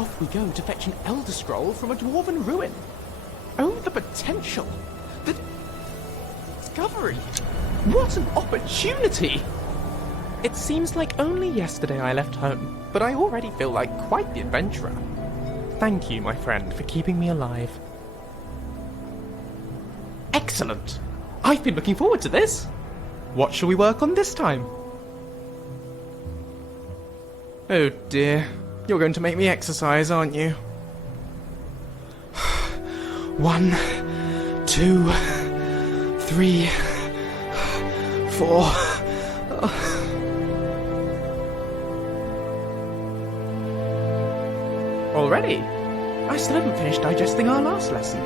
off we go to fetch an Elder Scroll from a dwarven ruin. Oh, the potential! The discovery! What an opportunity! It seems like only yesterday I left home, but I already feel like quite the adventurer. Thank you, my friend, for keeping me alive. Excellent! I've been looking forward to this! What shall we work on this time? Oh dear, you're going to make me exercise, aren't you? 1, 2, 3, 4... Already? I still haven't finished digesting our last lesson.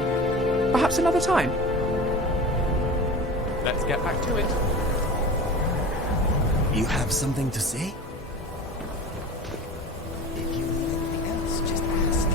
Perhaps another time. Let's get back to it. You have something to say? If you need anything else, just ask.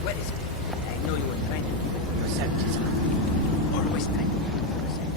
What is it? I know you were trying to keep it to yourself, Jessica. Always trying to keep it to yourself.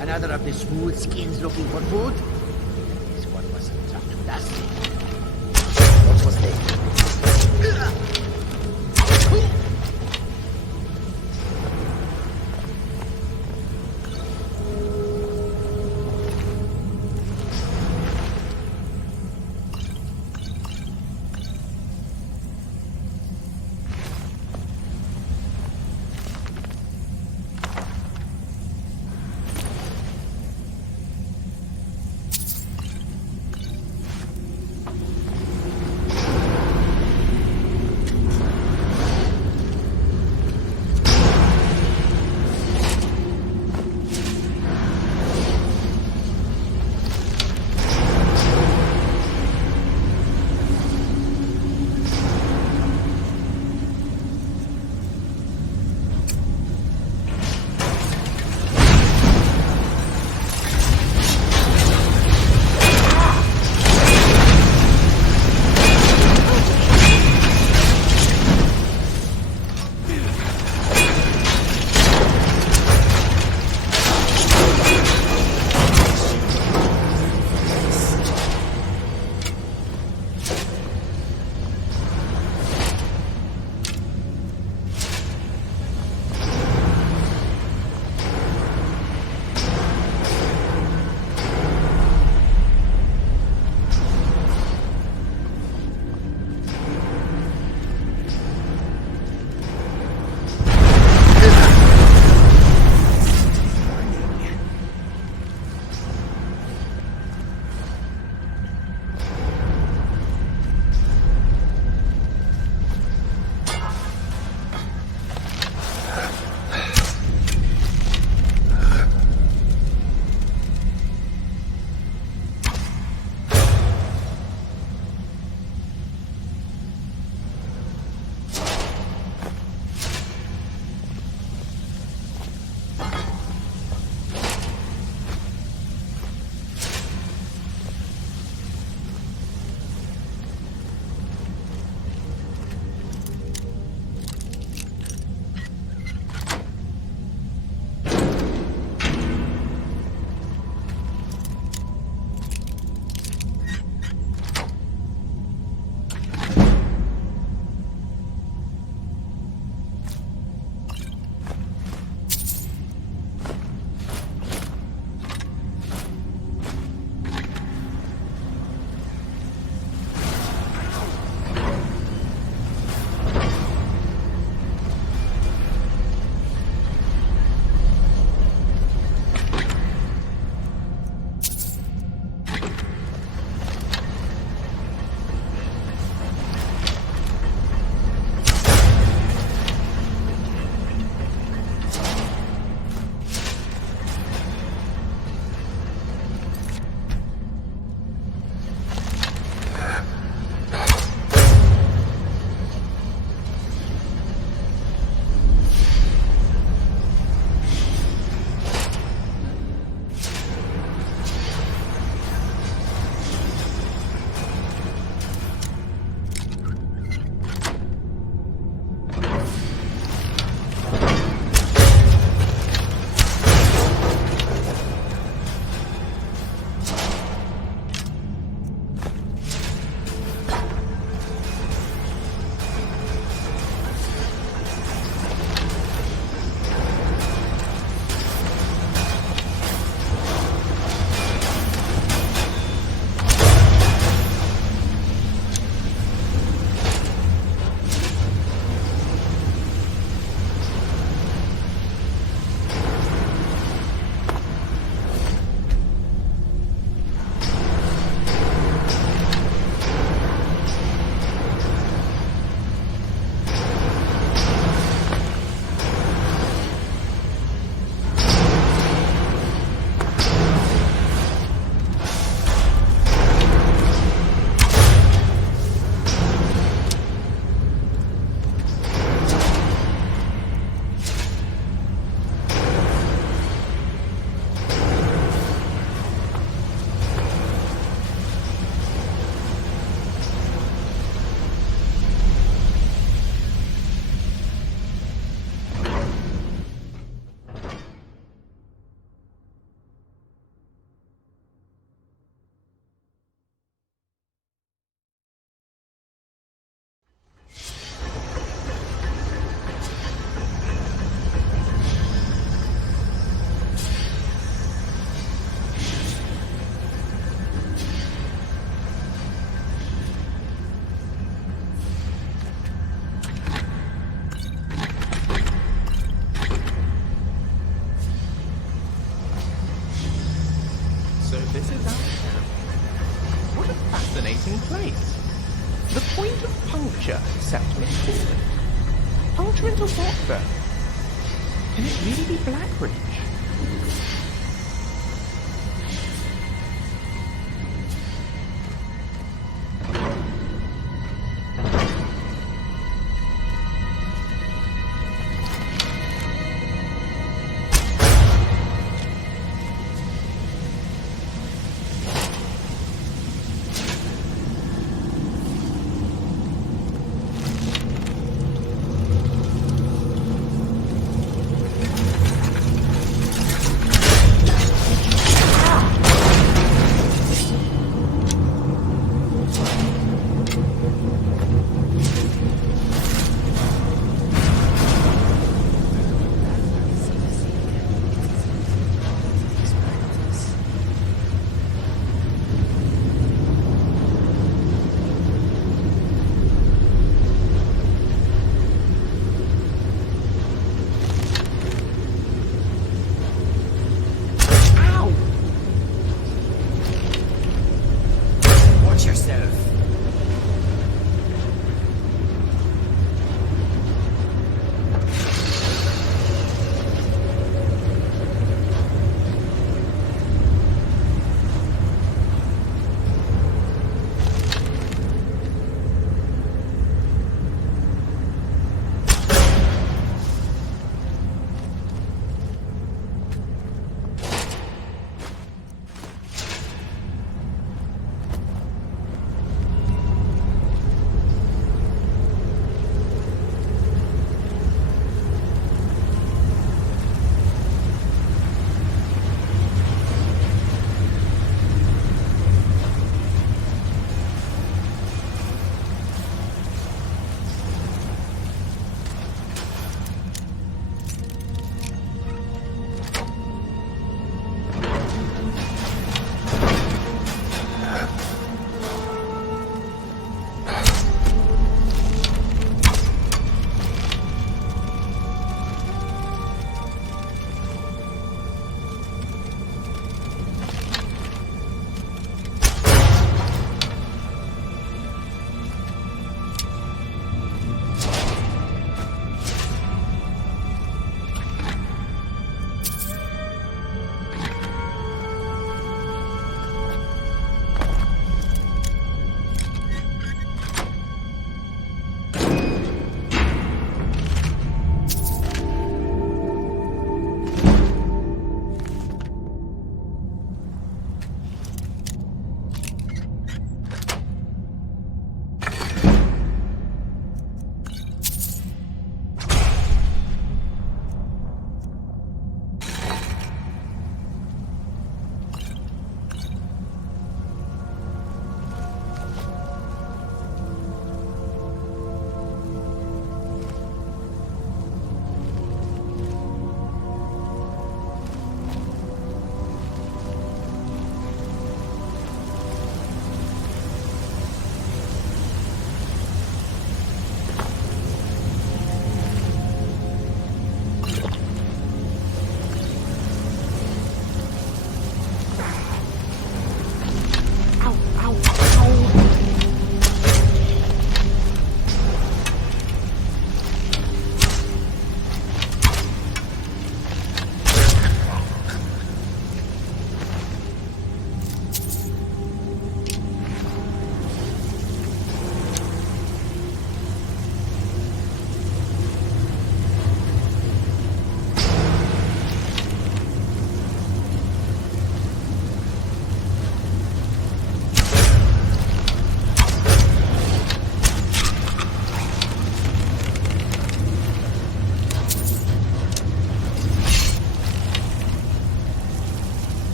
Another of the smooth skins looking for food? This one wasn't trapped too last. What was that? venture into what, then? Can it really be Blackreach?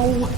Ow!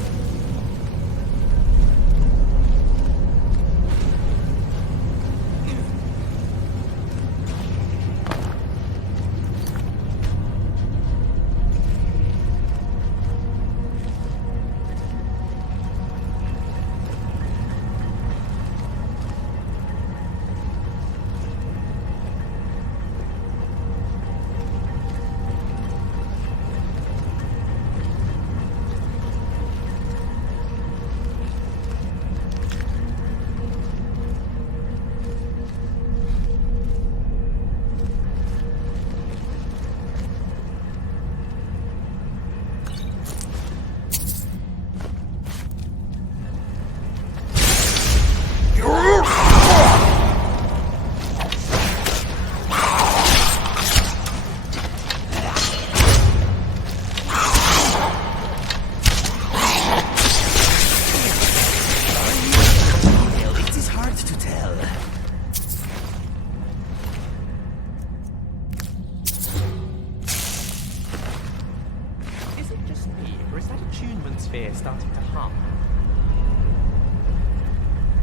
It is hard to tell. Is it just me, or is that attunement sphere starting to hum?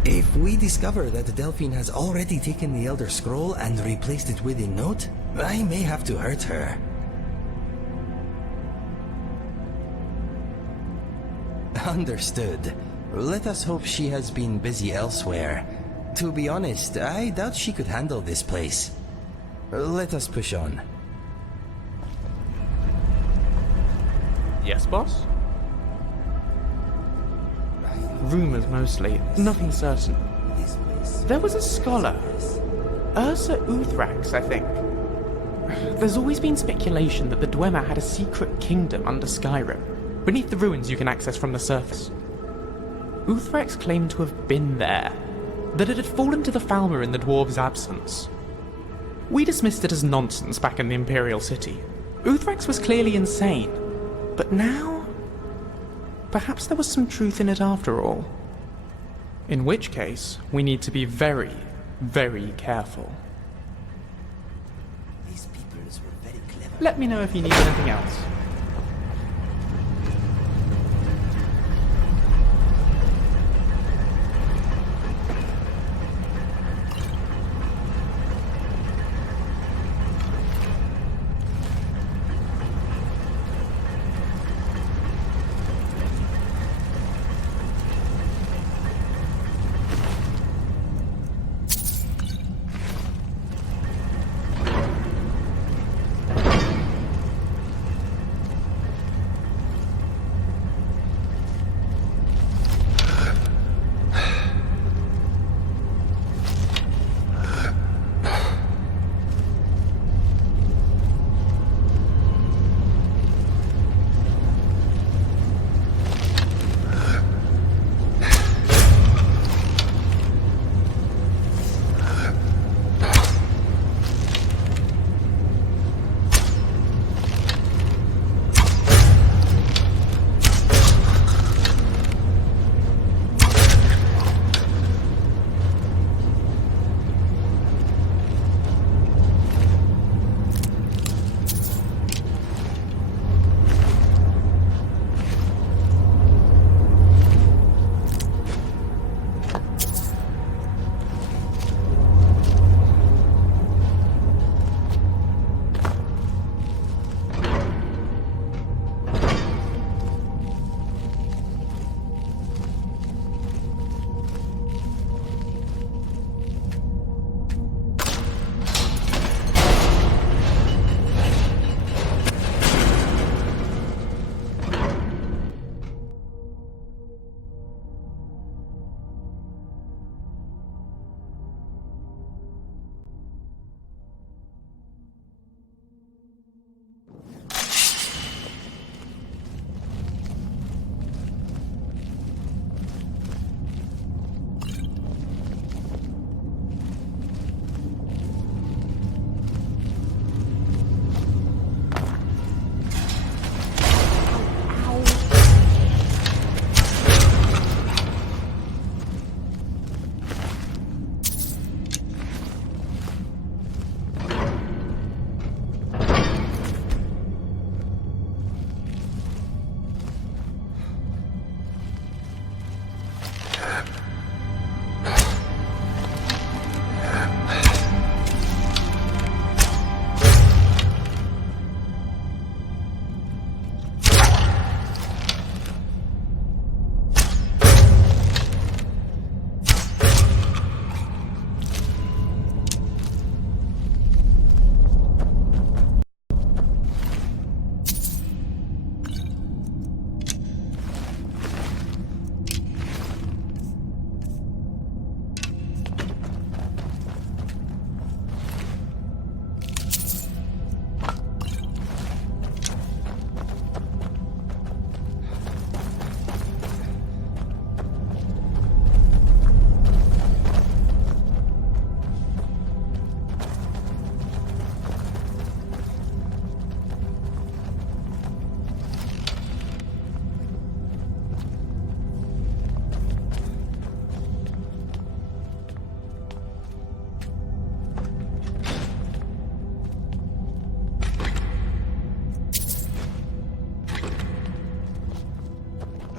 If we discover that Delphine has already taken the Elder Scroll and replaced it with a note, I may have to hurt her. Understood. Let us hope she has been busy elsewhere. To be honest, I doubt she could handle this place. Let us push on. Yes, boss? Rumors mostly, nothing certain. There was a scholar, Ursa Uthrax, I think. There's always been speculation that the Dwemer had a secret kingdom under Skyrim, beneath the ruins you can access from the surface. Uthrax claimed to have been there, that it had fallen to the Falmer in the dwarves' absence. We dismissed it as nonsense back in the Imperial City. Uthrax was clearly insane, but now, perhaps there was some truth in it after all. In which case, we need to be very, very careful. These peoples were very clever. Let me know if you need anything else.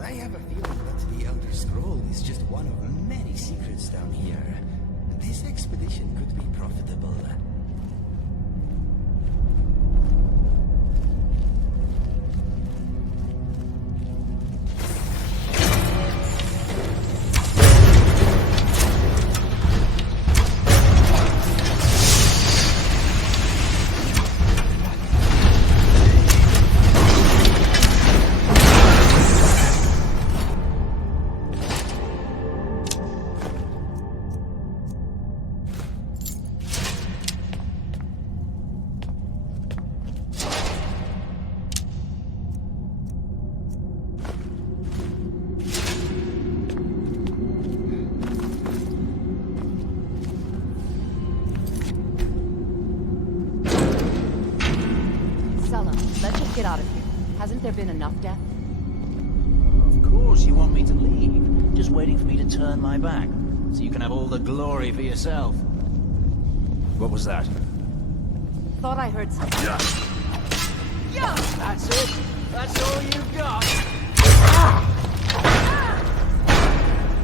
I have a feeling that the Elder Scroll is just one of many secrets down here. This expedition could be profitable. Let's just get out of here. Hasn't there been enough death? Of course you want me to leave. Just waiting for me to turn my back, so you can have all the glory for yourself. What was that? Thought I heard something. Yeah! That's it! That's all you've got!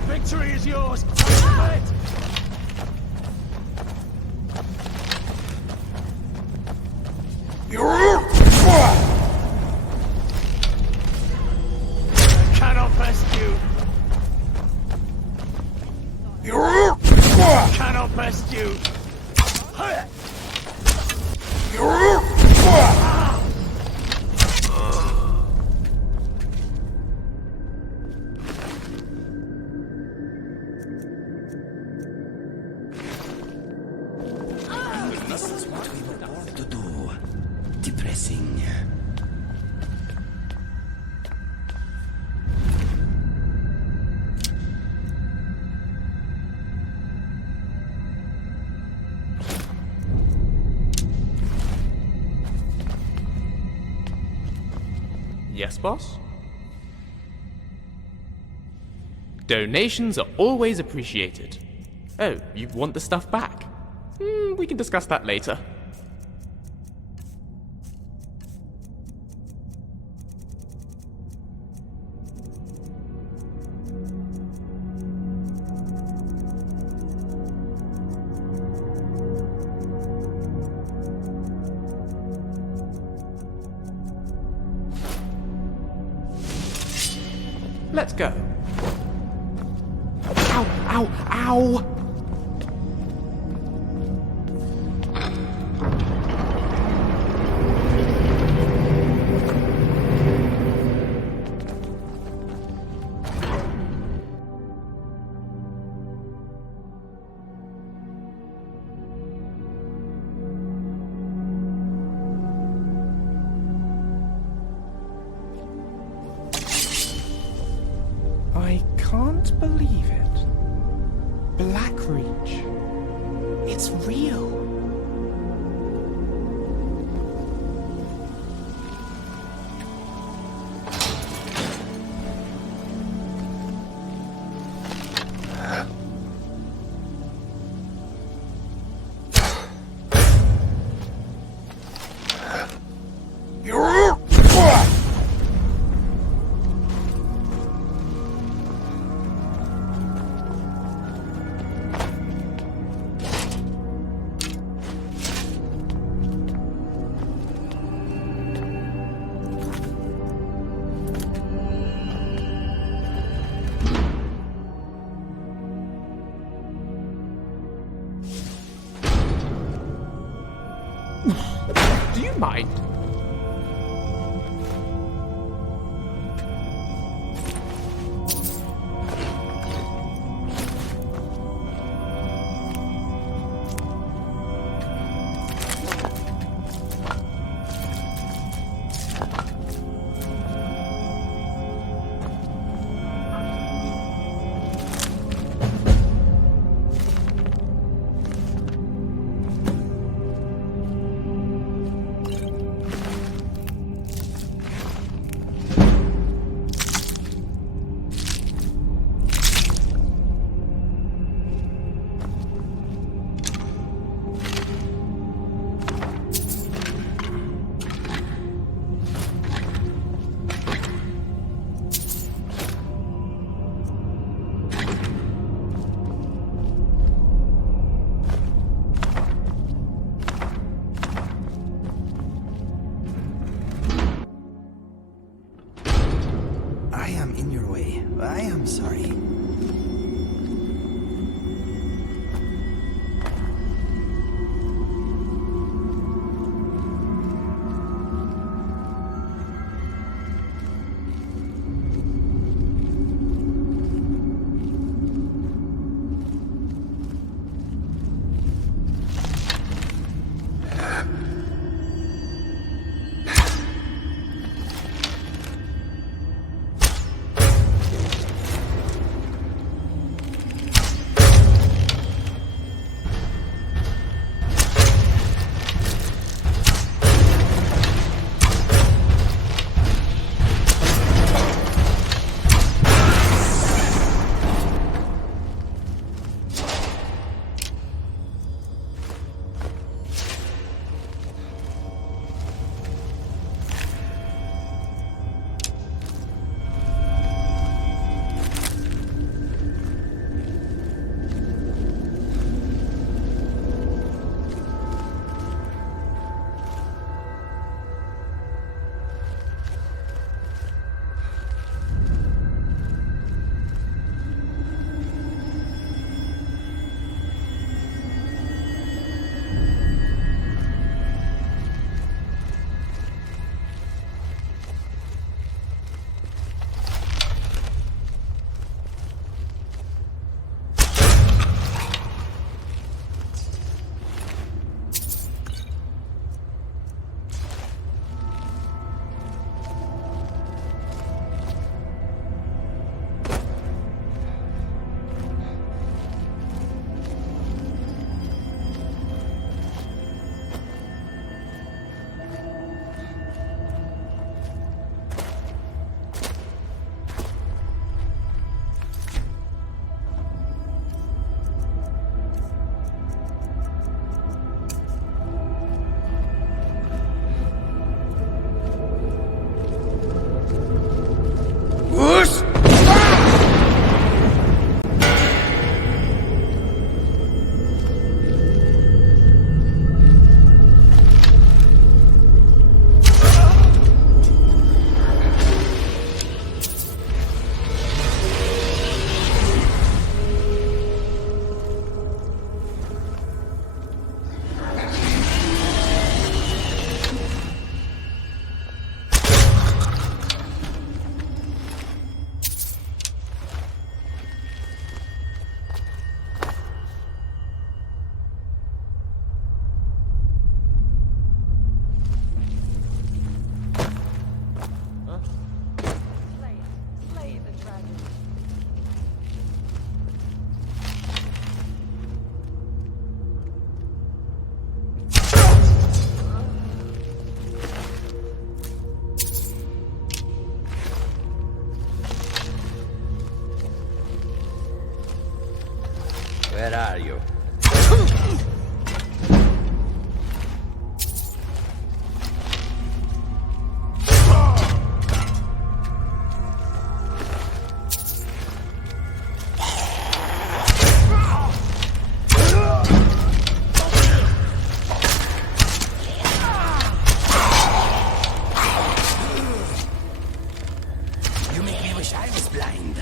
Victory is yours! Have it! Cannot best you! Cannot best you! This is what we were born to do. Depressing. Yes, boss? Donations are always appreciated. Oh, you want the stuff back? We can discuss that later. Let's go. Ow, ow, ow! I can't believe it. Blackreach. It's real. Do you mind? okay. I am sorry. Where are you? You make me wish I was blind.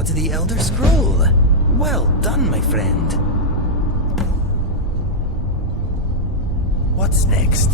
got the Elder Scroll. Well done, my friend. What's next?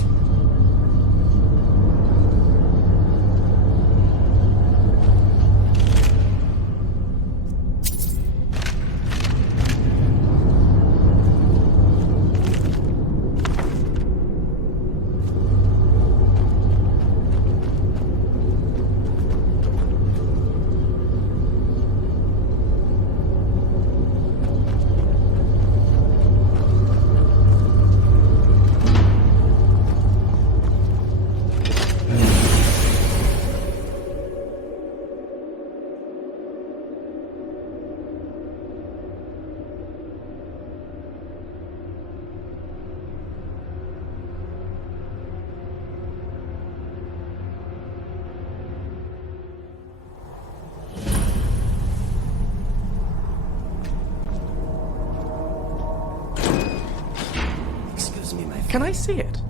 Can I see it?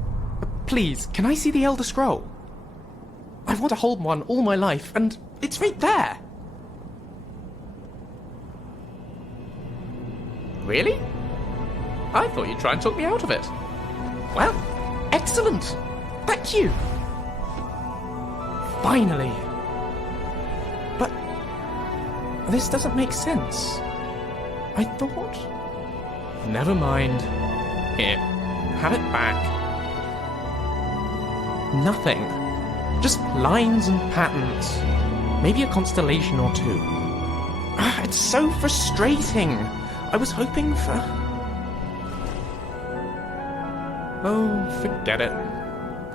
Please, can I see the Elder Scroll? I want to hold one all my life, and it's right there. Really? I thought you'd try and talk me out of it. Well, excellent. Thank you. Finally. But this doesn't make sense. I thought... Never mind. Here, have it back. Nothing. Just lines and patterns. Maybe a constellation or two. It's so frustrating. I was hoping for... Oh, forget it.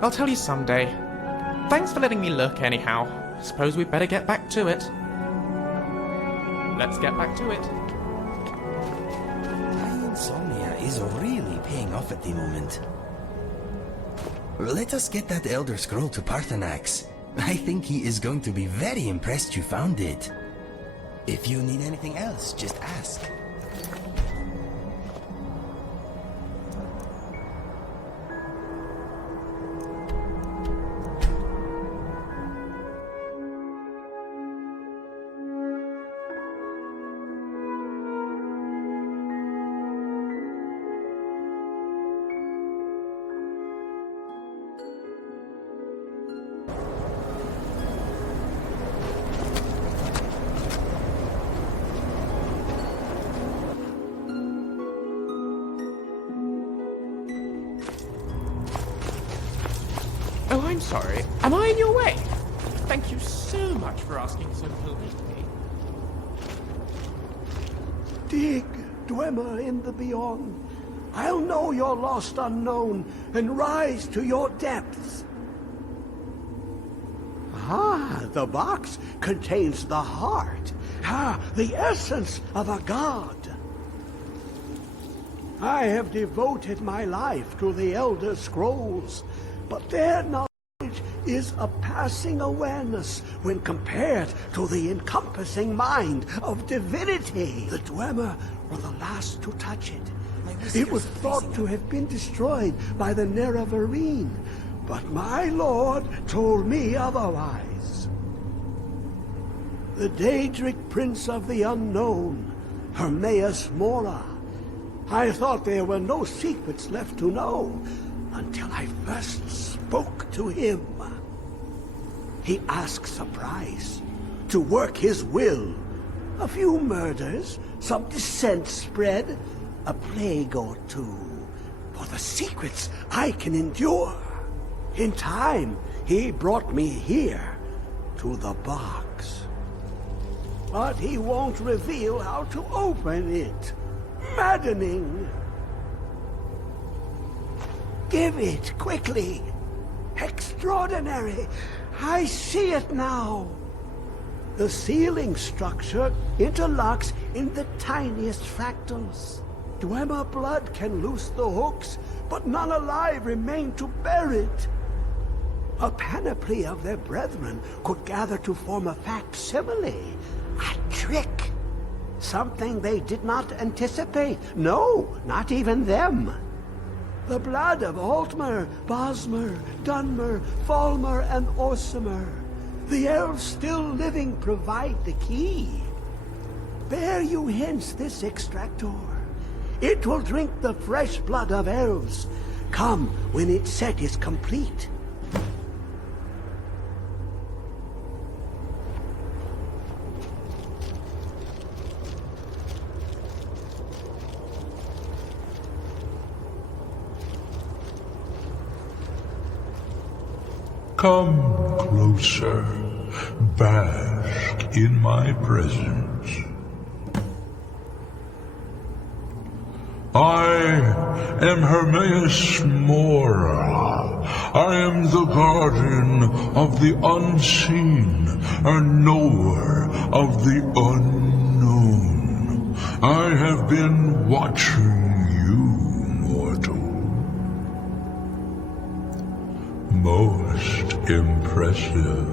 I'll tell you someday. Thanks for letting me look anyhow. Suppose we'd better get back to it. Let's get back to it. My insomnia is really paying off at the moment. Let us get that Elder Scroll to Parthenax. I think he is going to be very impressed you found it. If you need anything else, just ask. Oh, I'm sorry. Am I in your way? Thank you so much for asking so politely. Dig, Dwemer in the beyond. I'll know your lost unknown and rise to your depths. Ah, the box contains the heart. Ah, the essence of a god. I have devoted my life to the Elder Scrolls, but their knowledge is a passing awareness when compared to the encompassing mind of divinity. The Dwemer were the last to touch it. It was thought to have been destroyed by the Nerevarine, but my lord told me otherwise. The Daedric Prince of the Unknown, Hermaeus Mora. I thought there were no secrets left to know until I first spoke to him. He asks a price to work his will. A few murders, some dissent spread, a plague or two, for the secrets I can endure. In time, he brought me here, to the box. But he won't reveal how to open it. Maddening. Give it, quickly. Extraordinary. I see it now. The ceiling structure interlocks in the tiniest fractals. Dwemer blood can loose the hooks, but none alive remain to bear it. A panoply of their brethren could gather to form a facsimile. A trick. Something they did not anticipate. No, not even them. The blood of Altmer, Bosmer, Dunmer, Falmer, and Orsimer. The elves still living provide the key. bear you hence this extractor. It will drink the fresh blood of elves. Come when its set is complete. Come closer, bask in my presence. I am Hermaeus Mora. I am the guardian of the unseen, a knower of the unknown. I have been watching you, mortal. Most impressive.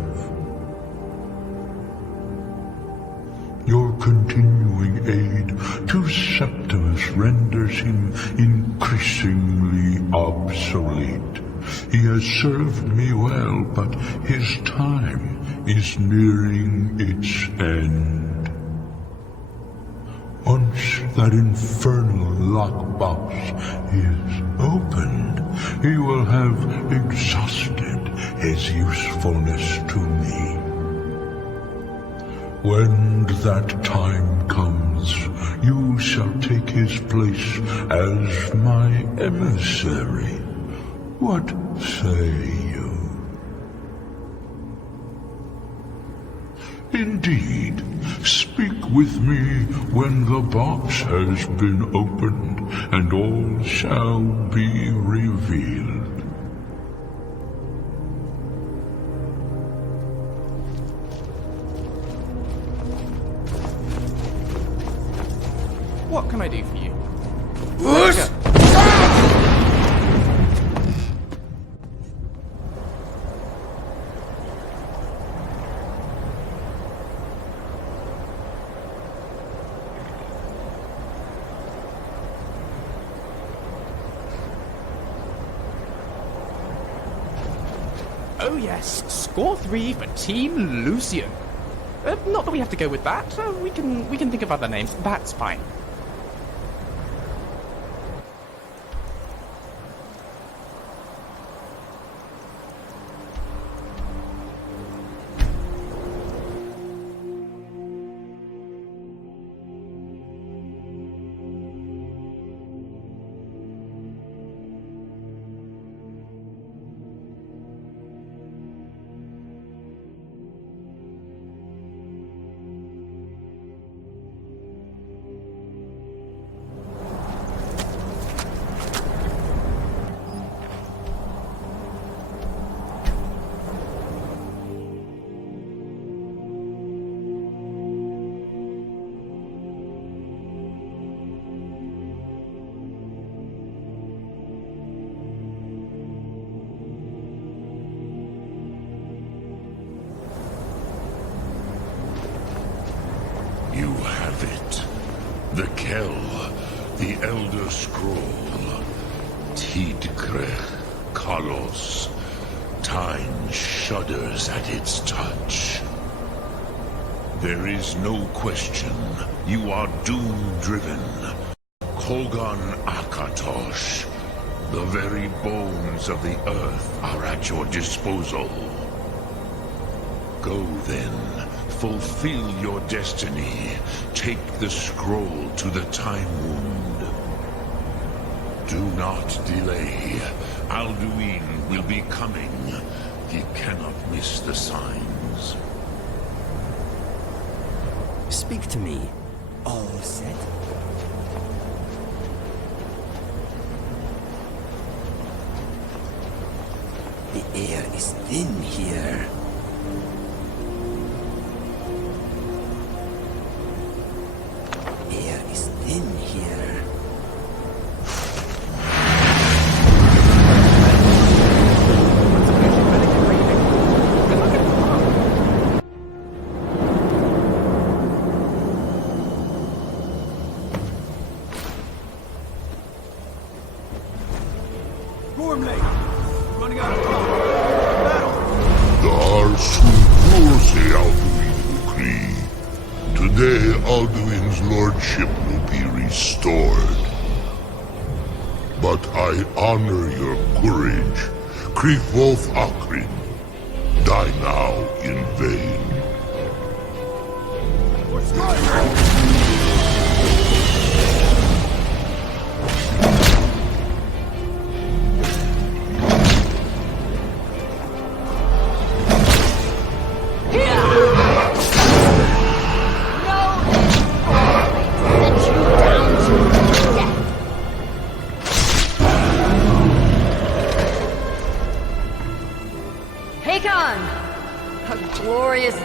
Your continuing aid to Septimus renders him increasingly obsolete. He has served me well, but his time is nearing its end. Once that infernal lockbox is opened, he will have exhausted his usefulness to me. When that time comes, you shall take his place as my emissary. What say you? Indeed, speak with me when the box has been opened, and all shall be revealed. What can I do for you? Oh yes, score 3 for Team Lucian. Not that we have to go with that. We can think of other names. That's fine. You have it. The Kell, the Elder Scroll. Tidkrech Kalos. Time shudders at its touch. There is no question. You are doom-driven. Kogan Akatosh. The very bones of the earth are at your disposal. Go then. Fulfill your destiny. Take the scroll to the Time Wound. Do not delay. Alduin will be coming. He cannot miss the signs. Speak to me. All set? The air is thin here. Air is thin here. Running out of time. Battle! Dar Sukurse Alduin Ukri. Today Alduin's lordship will be restored. But I honor your courage. Kriegwolf Akrin, die now in vain.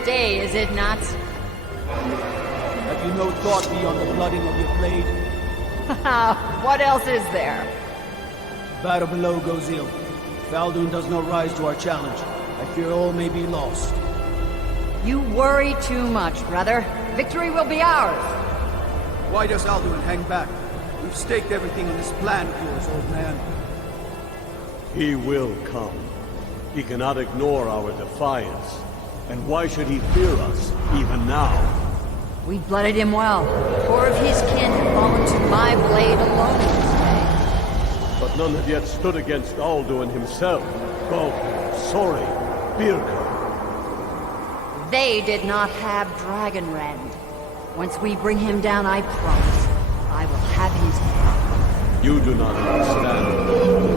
Day, is it not? Have you no thought beyond the blooding of your blade? What else is there? Battle below goes ill. Faldoon does not rise to our challenge. I fear all may be lost. You worry too much, brother. Victory will be ours. Why does Alduin hang back? We've staked everything in this plan of yours, old man. He will come. He cannot ignore our defiance. And why should he fear us, even now? We blooded him well. 4 of his kin have fallen to my blade alone this day. But none have yet stood against Alduin himself. Gulp, Sori, Birka. They did not have Dragonrend. Once we bring him down, I promise, I will have his head. You do not understand.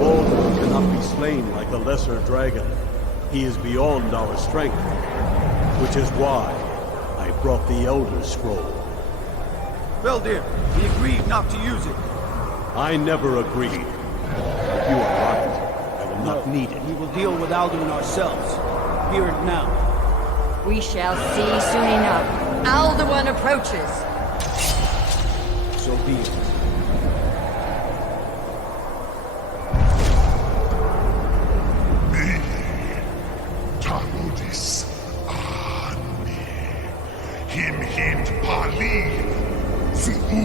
Alduin cannot be slain like the lesser dragon. He is beyond our strength. Which is why I brought the Elder Scroll. Veldir, he agreed not to use it. I never agreed. If you are right, I will not need it. We will deal with Alduin ourselves. Hear it now. We shall see soon enough. Alduin approaches. So be it. Him hint Pali, Zu'u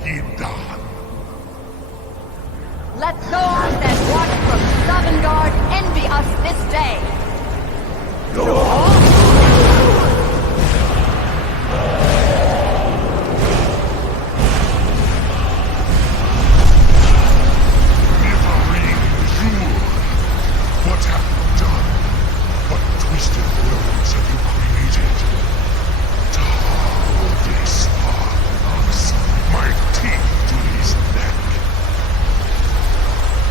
Hindan. Let those that watch from Sovngarde envy us this day. Mithering Jur, what have you done? What twisted worlds have you created? This knocks my teeth to his neck.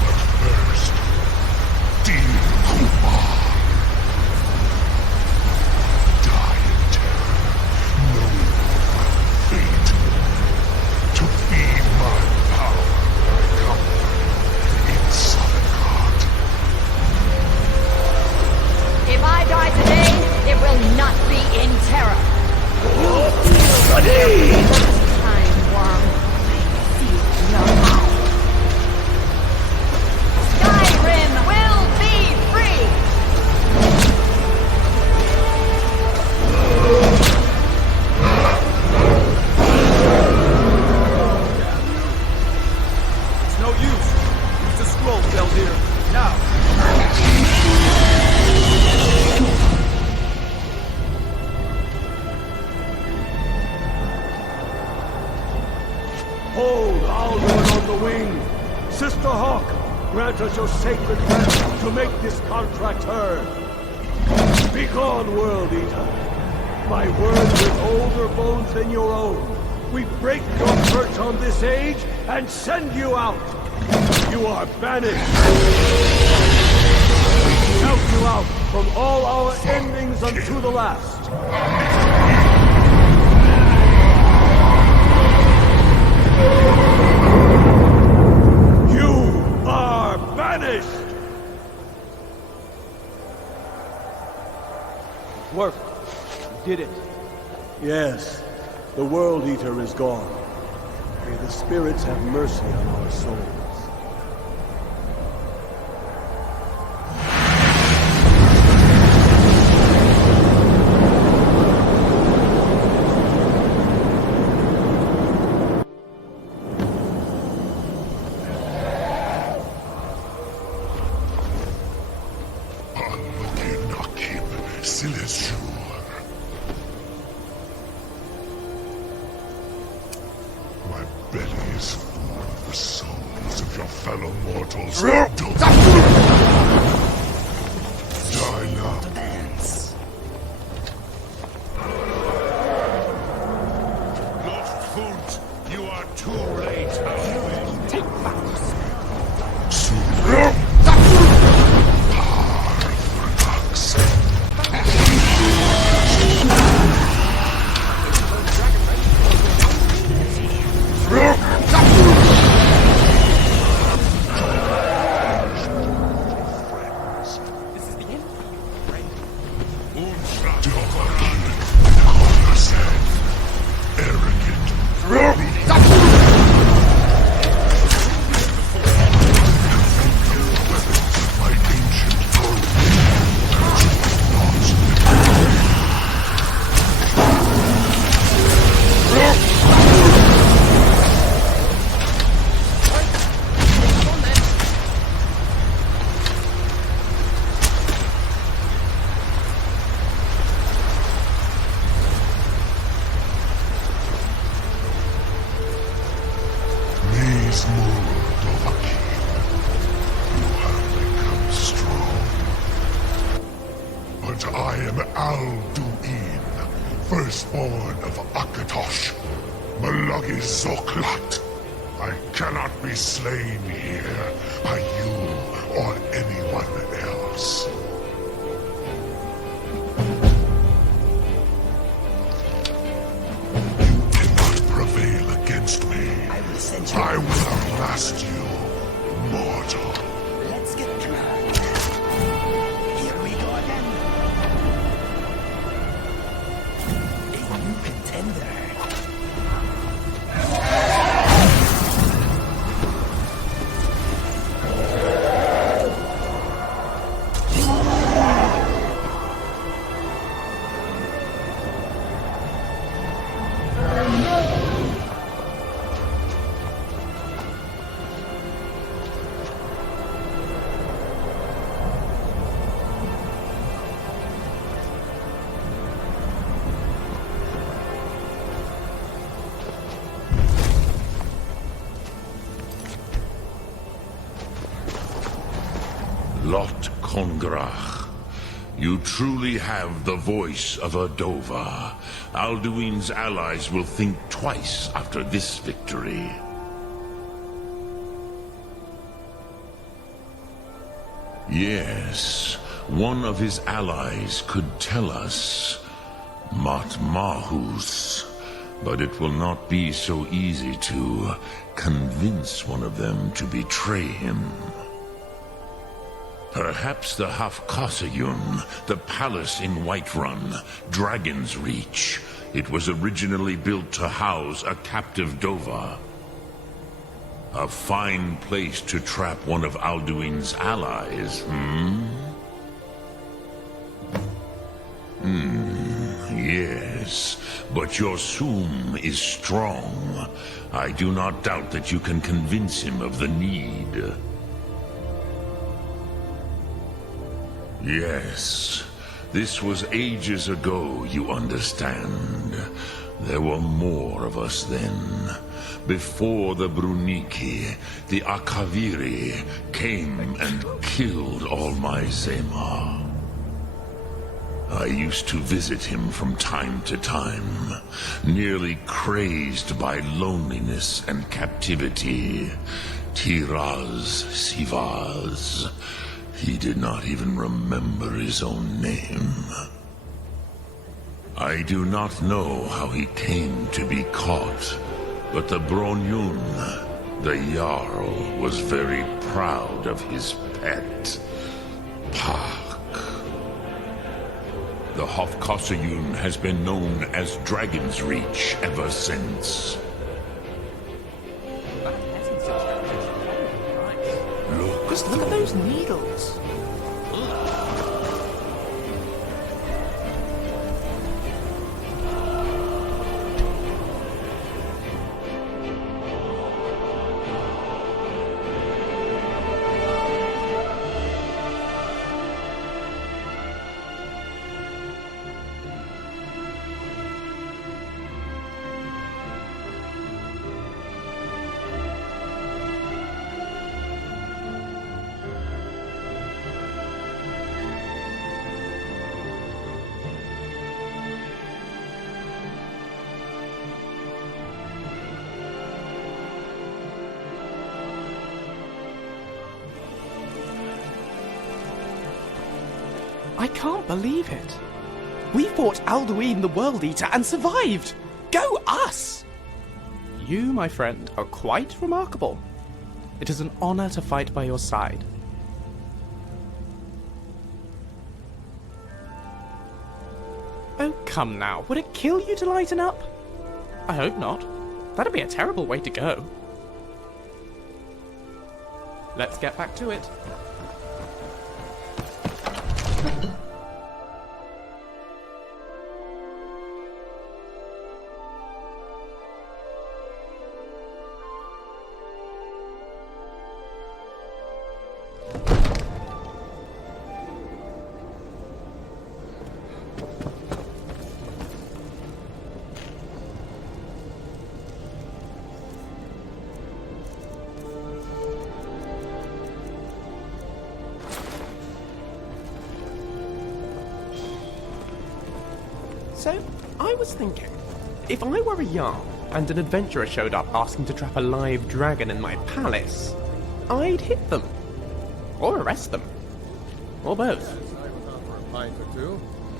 But first, dear Kumar, die in terror, knowing my fate. To feed my power, I come in Sovngarde. If I die today, it will not be in terror. Time worm. See no how. Skyrim will be free! It's no use. Use the scroll, Veldir. Now! Hold Alduin on the wing. Sister Hawk, grant us your sacred grant to make this contract heard. Begone, World Eater. My word with older bones than your own. We break your perch on this age and send you out. You are banished. We shout you out from all our endings unto the last. You are banished! Work. You did it. Yes, the World Eater is gone. May the spirits have mercy on our souls. belly is full of the souls of your fellow mortals. Die now. Dance. Luftfurt, you are too late, Alduin. Take that. This is the end for you, friend. These mold of Akin, you have become strong. But I am Alduin, firstborn of Akatosh, Malagi Zoklat. I cannot be slain here by you or anyone else. You cannot prevail against me. I will outlast you, mortal. Let's get drunk. Here we go again. A new contender. Lot Kongrach. You truly have the voice of a Dova. Alduin's allies will think twice after this victory. Yes, one of his allies could tell us. Matmahus. But it will not be so easy to convince one of them to betray him. Perhaps the Hafkasayun, the palace in Whiterun, Dragon's Reach. It was originally built to house a captive Dova. A fine place to trap one of Alduin's allies, Yes, but your Sum is strong. I do not doubt that you can convince him of the need. Yes, this was ages ago, you understand. There were more of us then. Before the Bruniki, the Akaviri came and killed all my Zema. I used to visit him from time to time, nearly crazed by loneliness and captivity. Tiraz Sivaz. He did not even remember his own name. I do not know how he came to be caught, but the Bronyun, the Jarl, was very proud of his pet, Pak. The Hofkosayun has been known as Dragon's Reach ever since. Just look at those needles. I can't believe it. We fought Alduin the World Eater and survived! Go us! You, my friend, are quite remarkable. It is an honor to fight by your side. Oh, come now. Would it kill you to lighten up? I hope not. That'd be a terrible way to go. Let's get back to it. So, I was thinking, if I were a Jarl and an adventurer showed up asking to trap a live dragon in my palace, I'd hit them. Or arrest them. Or both.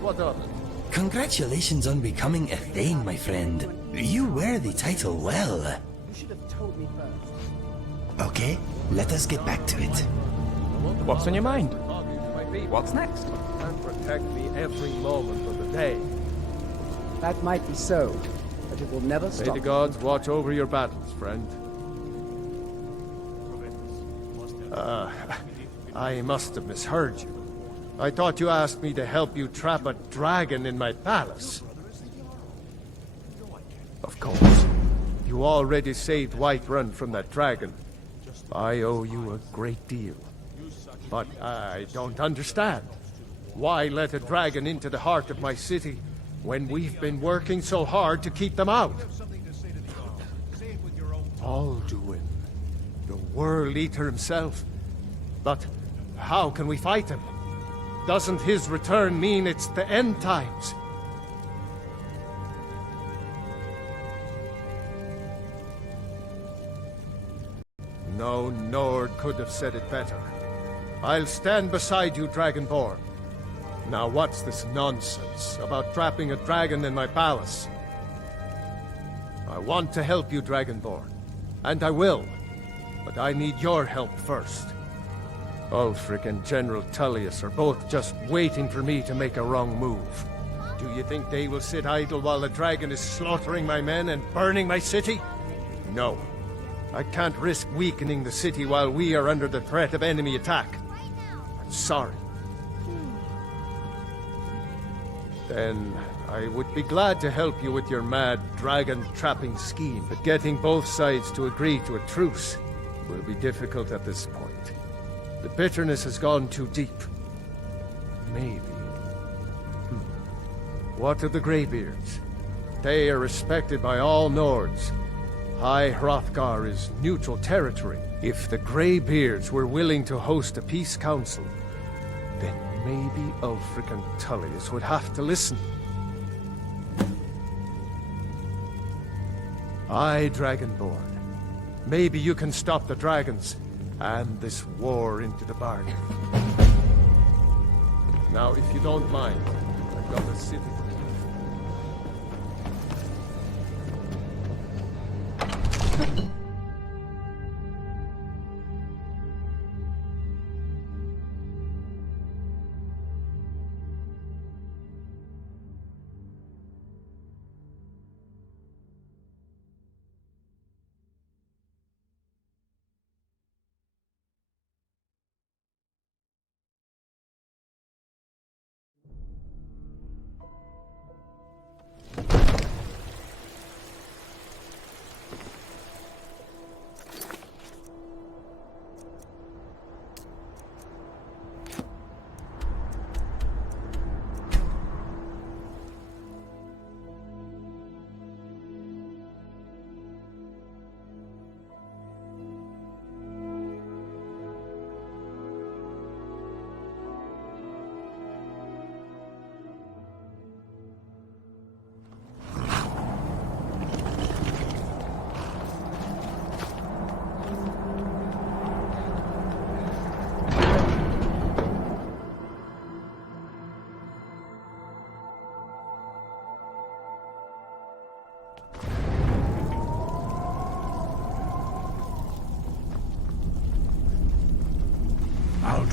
What of it? Congratulations on becoming a Thane, my friend. You wear the title well. You should have told me first. Okay, let us get back to it. What's on your mind? What's next? And protect me every moment of the day. That might be so, but it will never May stop. the gods watch over your battles, friend. I must have misheard you. I thought you asked me to help you trap a dragon in my palace. Of course. You already saved Whiterun from that dragon. I owe you a great deal. But I don't understand. Why let a dragon into the heart of my city when we've been working so hard to keep them out? Alduin, the World Eater himself. But how can we fight him? Doesn't his return mean it's the end times? No Nord could have said it better. I'll stand beside you, Dragonborn. Now what's this nonsense about trapping a dragon in my palace? I want to help you, Dragonborn. And I will. But I need your help first. Ulfric and General Tullius are both just waiting for me to make a wrong move. Do you think they will sit idle while the dragon is slaughtering my men and burning my city? No. I can't risk weakening the city while we are under the threat of enemy attack. I'm sorry. Then I would be glad to help you with your mad dragon-trapping scheme, but getting both sides to agree to a truce will be difficult at this point. The bitterness has gone too deep. Maybe. What of the Greybeards? They are respected by all Nords. High Hrothgar is neutral territory. If the Greybeards were willing to host a peace council, then maybe Ulfric and Tullius would have to listen. Aye, Dragonborn. Maybe you can stop the dragons, and this war into the bargain. Now, if you don't mind, I've got a city.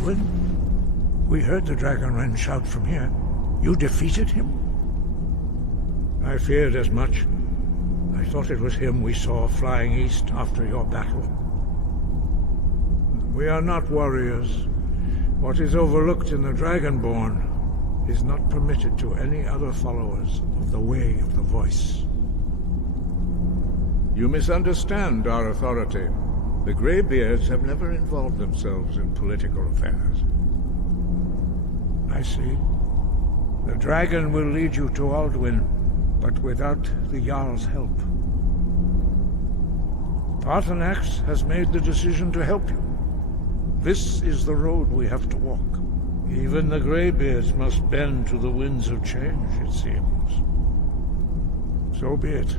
Aldwin? We heard the Dragonren shout from here. You defeated him? I feared as much. I thought it was him we saw flying east after your battle. We are not warriors. What is overlooked in the Dragonborn is not permitted to any other followers of the Way of the Voice. You misunderstand our authority. The Greybeards have never involved themselves in political affairs. I see. The dragon will lead you to Aldwin, but without the Jarl's help. Paarthurnax has made the decision to help you. This is the road we have to walk. Even the Greybeards must bend to the winds of change, it seems. So be it.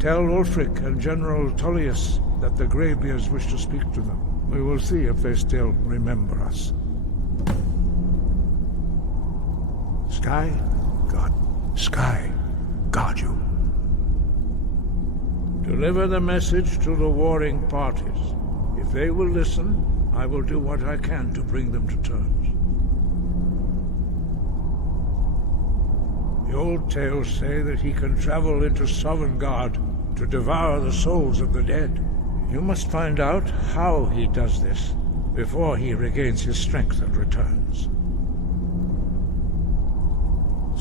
Tell Ulfric and General Tullius that the Greybeards wish to speak to them. We will see if they still remember us. Sky guard you. Deliver the message to the warring parties. If they will listen, I will do what I can to bring them to terms. The old tales say that he can travel into Sovngarde to devour the souls of the dead. You must find out how he does this before he regains his strength and returns.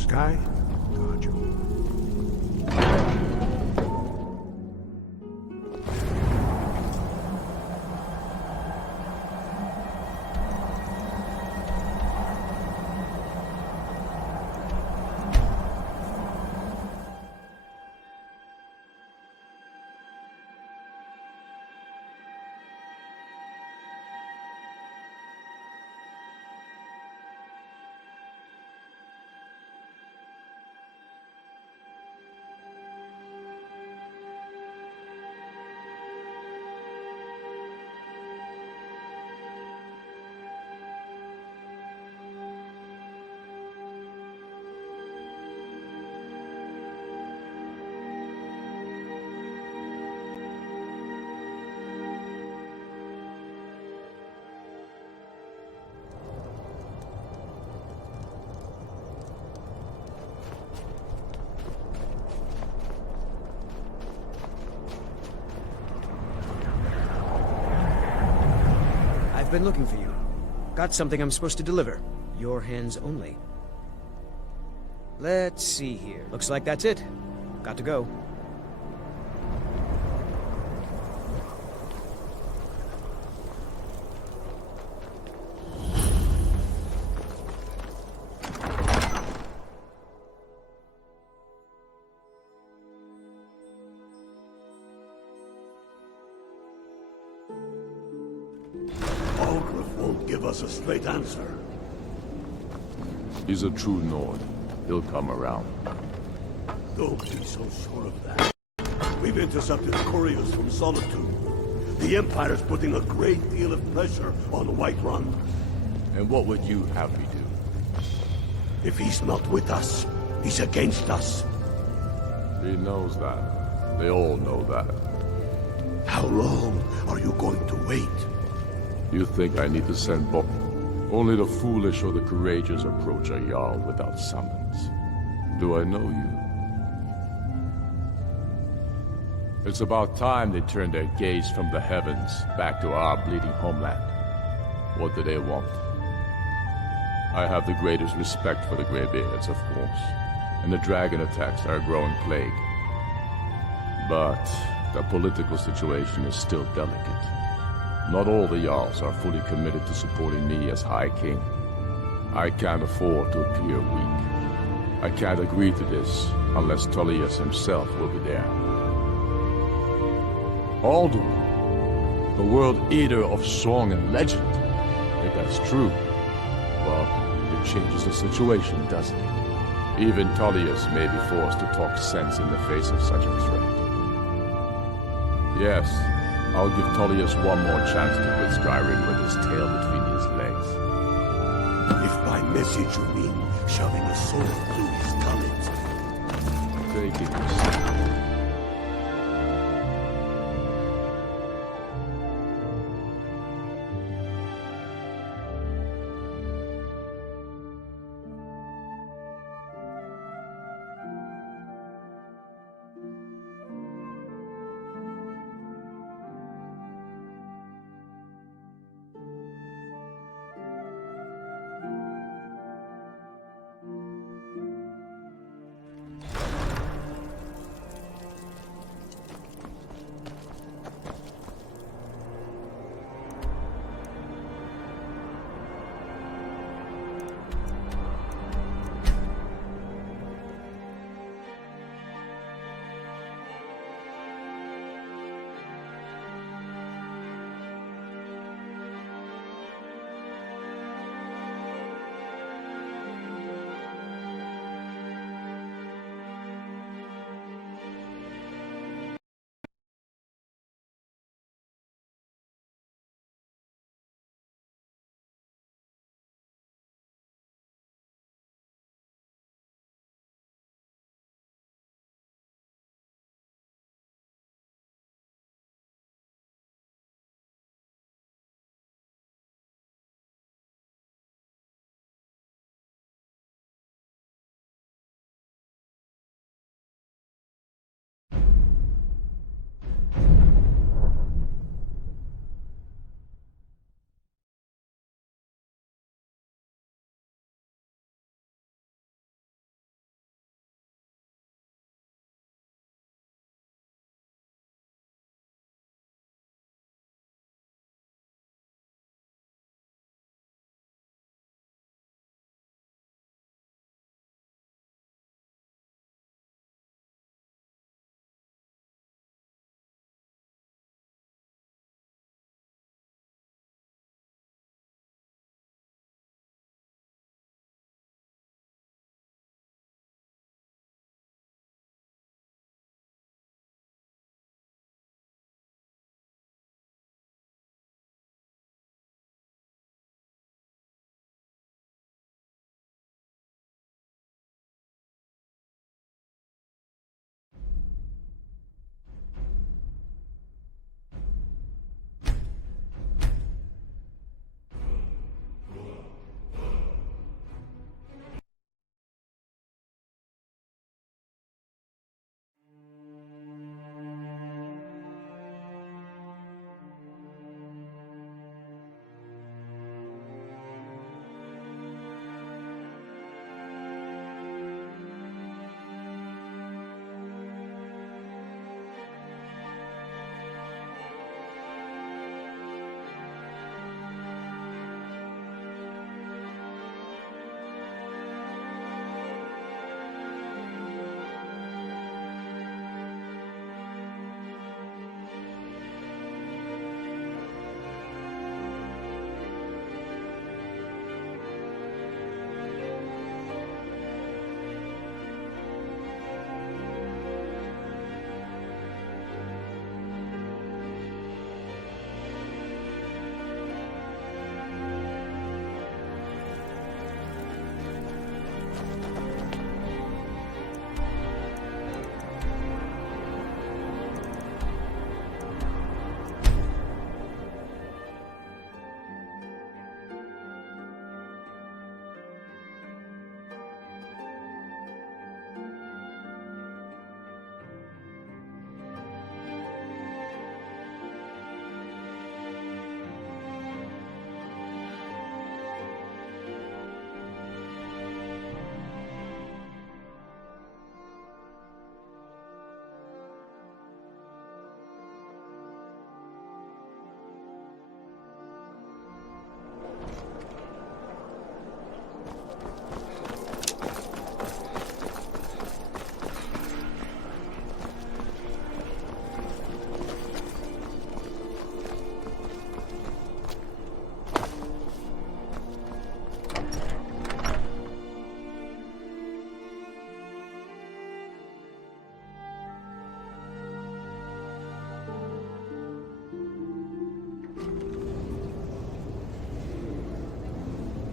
Sky guard you. I've been looking for you. Got something I'm supposed to deliver. Your hands only. Let's see here. Looks like that's it. Got to go. Give us a straight answer. He's a true Nord. He'll come around. Don't be so sure of that. We've intercepted couriers from Solitude. The Empire's putting a great deal of pressure on Whiterun. And what would you have me do? If he's not with us, he's against us. He knows that. They all know that. How long are you going to wait? You think I need to send Bob? Only the foolish or the courageous approach a Jarl without summons. Do I know you? It's about time they turned their gaze from the heavens back to our bleeding homeland. What do they want? I have the greatest respect for the Greybeards, of course, and the dragon attacks are a growing plague. But the political situation is still delicate. Not all the Jarls are fully committed to supporting me as High King. I can't afford to appear weak. I can't agree to this unless Tullius himself will be there. Alduin, the world eater of song and legend. If that's true, well, it changes the situation, doesn't it? Even Tullius may be forced to talk sense in the face of such a threat. Yes, I'll give Tullius one more chance to quit Skyrim with his tail between his legs. If by message you mean shoving a sword through his gullet. Take it easy.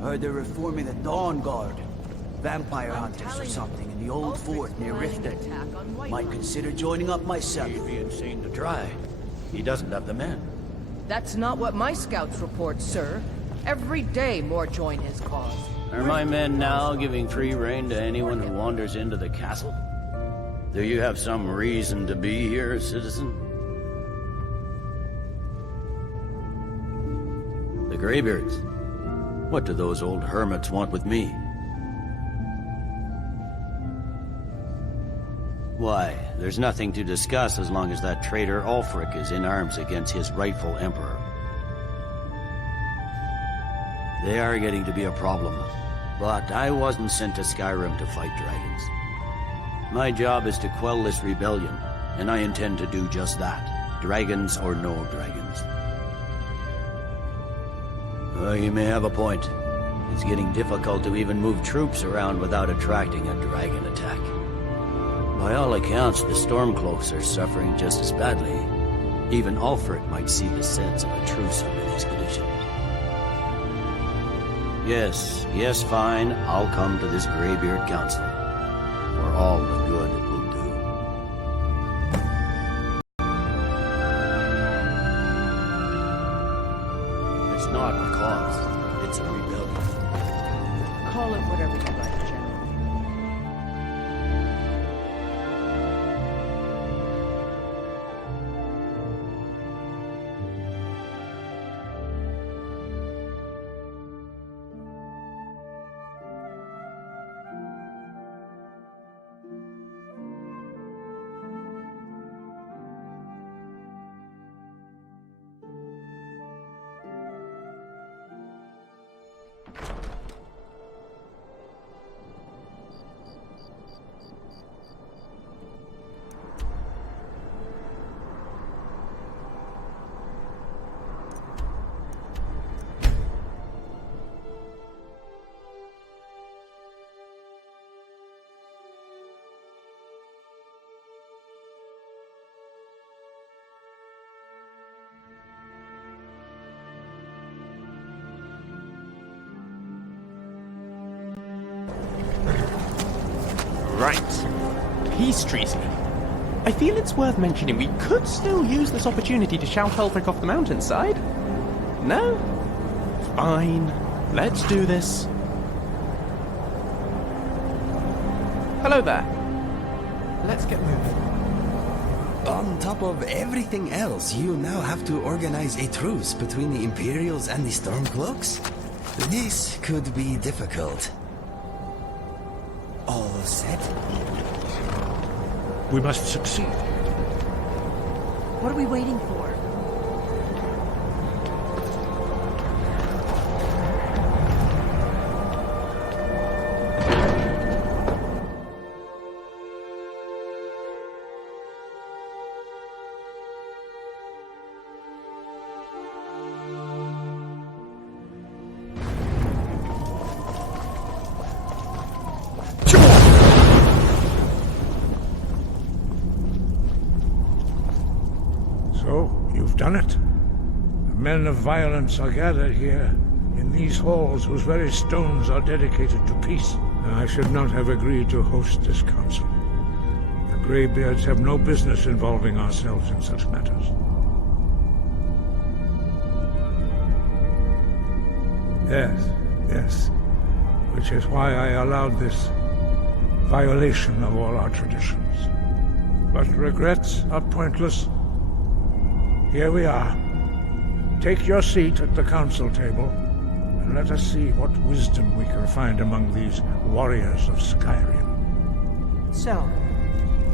Heard they're reforming the Dawn Guard. Vampire hunters or something in the old fort near Riften. Might consider joining up myself. He'd be insane to try. He doesn't have the men. That's not what my scouts report, sir. Every day more join his cause. Are my men now giving free rein to anyone who wanders into the castle? Do you have some reason to be here, citizen? The Greybeards. What do those old hermits want with me? Why, there's nothing to discuss as long as that traitor Ulfric is in arms against his rightful emperor. They are getting to be a problem, but I wasn't sent to Skyrim to fight dragons. My job is to quell this rebellion, and I intend to do just that, dragons or no dragons. You may have a point. It's getting difficult to even move troops around without attracting a dragon attack. By all accounts, the Stormcloaks are suffering just as badly. Even Ulfric might see the sense of a truce under these conditions. Yes, fine. I'll come to this Greybeard Council. For all the good it will do. It's not a cause. It's a rebellion. Call it whatever you like, General. Right. Peace treaty. I feel it's worth mentioning we could still use this opportunity to shout Ulfric off the mountainside. No? Fine. Let's do this. Hello there. Let's get moving. On top of everything else, you now have to organize a truce between the Imperials and the Stormcloaks? This could be difficult. All set? We must succeed. What are we waiting for? So, you've done it. The men of violence are gathered here, in these halls whose very stones are dedicated to peace. And I should not have agreed to host this council. The Greybeards have no business involving ourselves in such matters. Yes. Which is why I allowed this violation of all our traditions. But regrets are pointless. Here we are. Take your seat at the council table, and let us see what wisdom we can find among these warriors of Skyrim. So,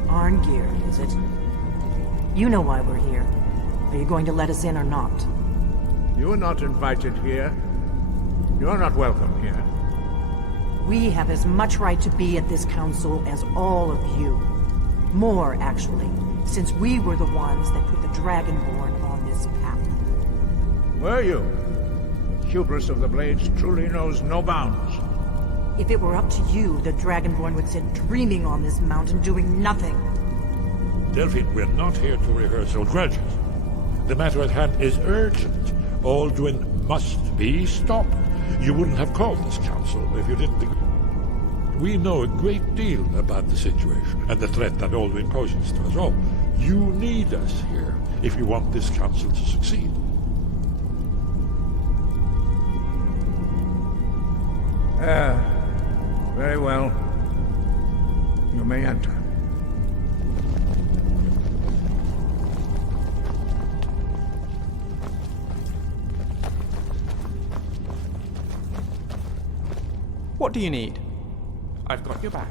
Arngeir, is it? You know why we're here. Are you going to let us in or not? You are not invited here. You are not welcome here. We have as much right to be at this council as all of you. More, actually, since we were the ones that put the Dragonborn on this path. Were you? The hubris of the Blades truly knows no bounds. If it were up to you, the Dragonborn would sit dreaming on this mountain doing nothing. Delphine, we're not here to rehearse old grudges. The matter at hand is urgent. Alduin must be stopped. You wouldn't have called this council if you didn't agree. We know a great deal about the situation and the threat that Alduin poses to us all. You need us here if you want this council to succeed. Very well. You may enter. What do you need? I've got your back.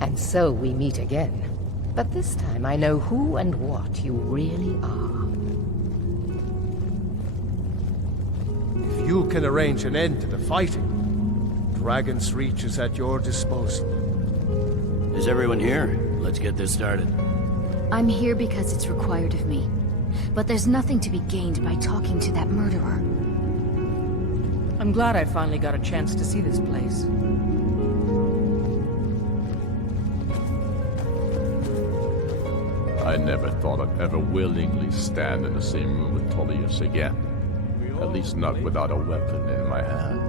And so we meet again. But this time I know who and what you really are. If you can arrange an end to the fighting, Dragon's Reach is at your disposal. Is everyone here? Let's get this started. I'm here because it's required of me. But there's nothing to be gained by talking to that murderer. I'm glad I finally got a chance to see this place. I never thought I'd ever willingly stand in the same room with Tullius again. At least not without a weapon in my hand.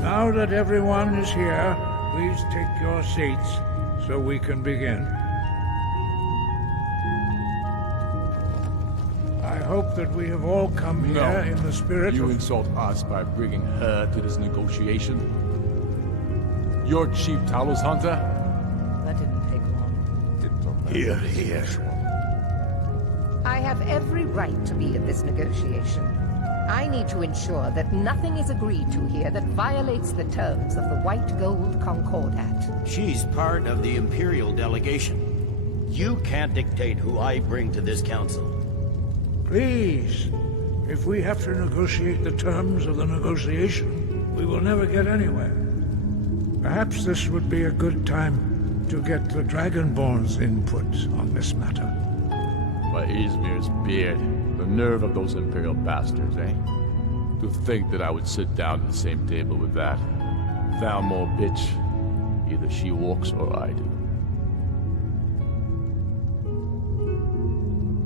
Now that everyone is here, please take your seats so we can begin. I hope that we have all come here in the spirit You of... insult us by bringing her to this negotiation? You're chief Talos hunter? That didn't take long. Here, here. I have every right to be in this negotiation. I need to ensure that nothing is agreed to here that violates the terms of the White Gold Concordat. She's part of the Imperial delegation. You can't dictate who I bring to this council. Please, if we have to negotiate the terms of the negotiation, we will never get anywhere. Perhaps this would be a good time to get the Dragonborn's input on this matter. By Izmir's beard, the nerve of those Imperial bastards, eh? To think that I would sit down at the same table with that. Thalmor bitch. Either she walks or I do.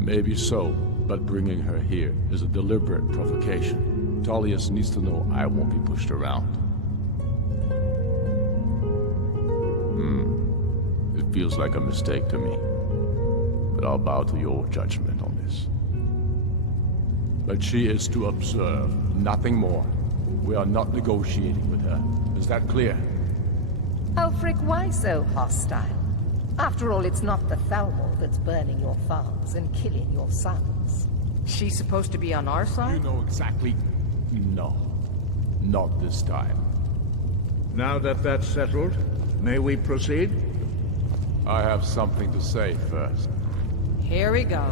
Maybe so, but bringing her here is a deliberate provocation. Tullius needs to know I won't be pushed around. It feels like a mistake to me. But I'll bow to your judgment on this. But she is to observe, nothing more. We are not negotiating with her. Is that clear? Ulfric, why so hostile? After all, it's not the Thalmor that's burning your farms and killing your sons. She's supposed to be on our side? You know exactly... No. Not this time. Now that that's settled, may we proceed? I have something to say first. Here we go.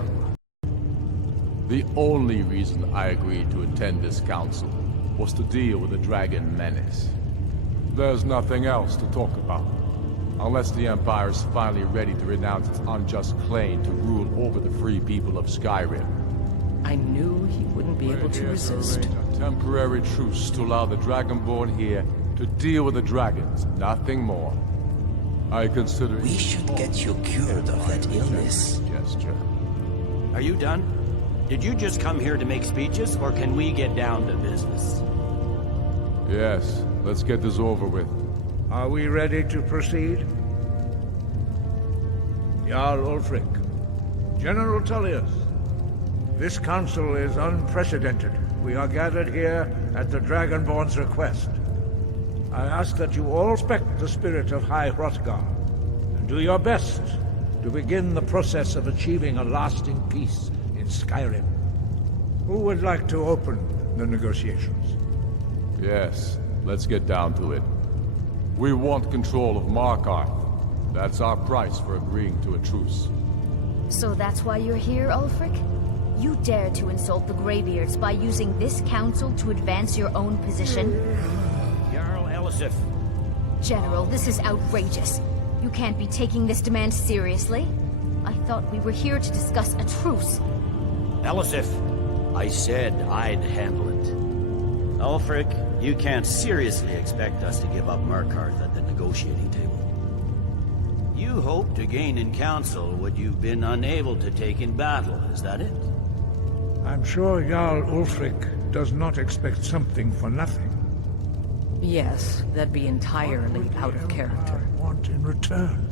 The only reason I agreed to attend this council was to deal with the dragon menace. There's nothing else to talk about. Unless the Empire is finally ready to renounce its unjust claim to rule over the free people of Skyrim. I knew he wouldn't be able to resist. A temporary truce to allow the Dragonborn here to deal with the dragons, nothing more. I consider... We should get you cured of that illness. Gesture. Are you done? Did you just come here to make speeches, or can we get down to business? Yes, let's get this over with. Are we ready to proceed? Jarl Ulfric, General Tullius, this council is unprecedented. We are gathered here at the Dragonborn's request. I ask that you all respect the spirit of High Hrothgar, and do your best to begin the process of achieving a lasting peace in Skyrim. Who would like to open the negotiations? Yes, let's get down to it. We want control of Markarth. That's our price for agreeing to a truce. So that's why you're here, Ulfric? You dared to insult the Greybeards by using this council to advance your own position? Jarl Elisif. General, this is outrageous. You can't be taking this demand seriously. I thought we were here to discuss a truce. Elisif, I said I'd handle it. Ulfric, you can't seriously expect us to give up Markarth at the negotiating table. You hoped to gain in council what you've been unable to take in battle, is that it? I'm sure Jarl Ulfric does not expect something for nothing. Yes, that'd be entirely out of character. I want in return.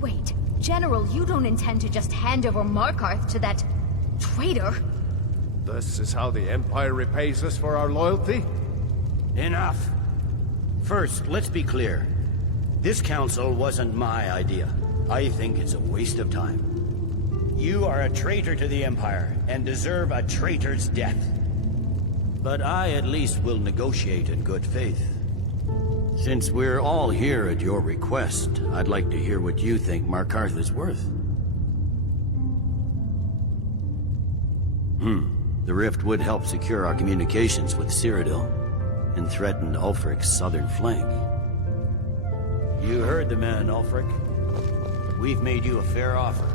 Wait, General, you don't intend to just hand over Markarth to that traitor? This is how the Empire repays us for our loyalty? Enough! First, let's be clear. This council wasn't my idea. I think it's a waste of time. You are a traitor to the Empire, and deserve a traitor's death. But I at least will negotiate in good faith. Since we're all here at your request, I'd like to hear what you think Markarth is worth. The rift would help secure our communications with Cyrodiil, and threaten Ulfric's southern flank. You heard the man, Ulfric. We've made you a fair offer.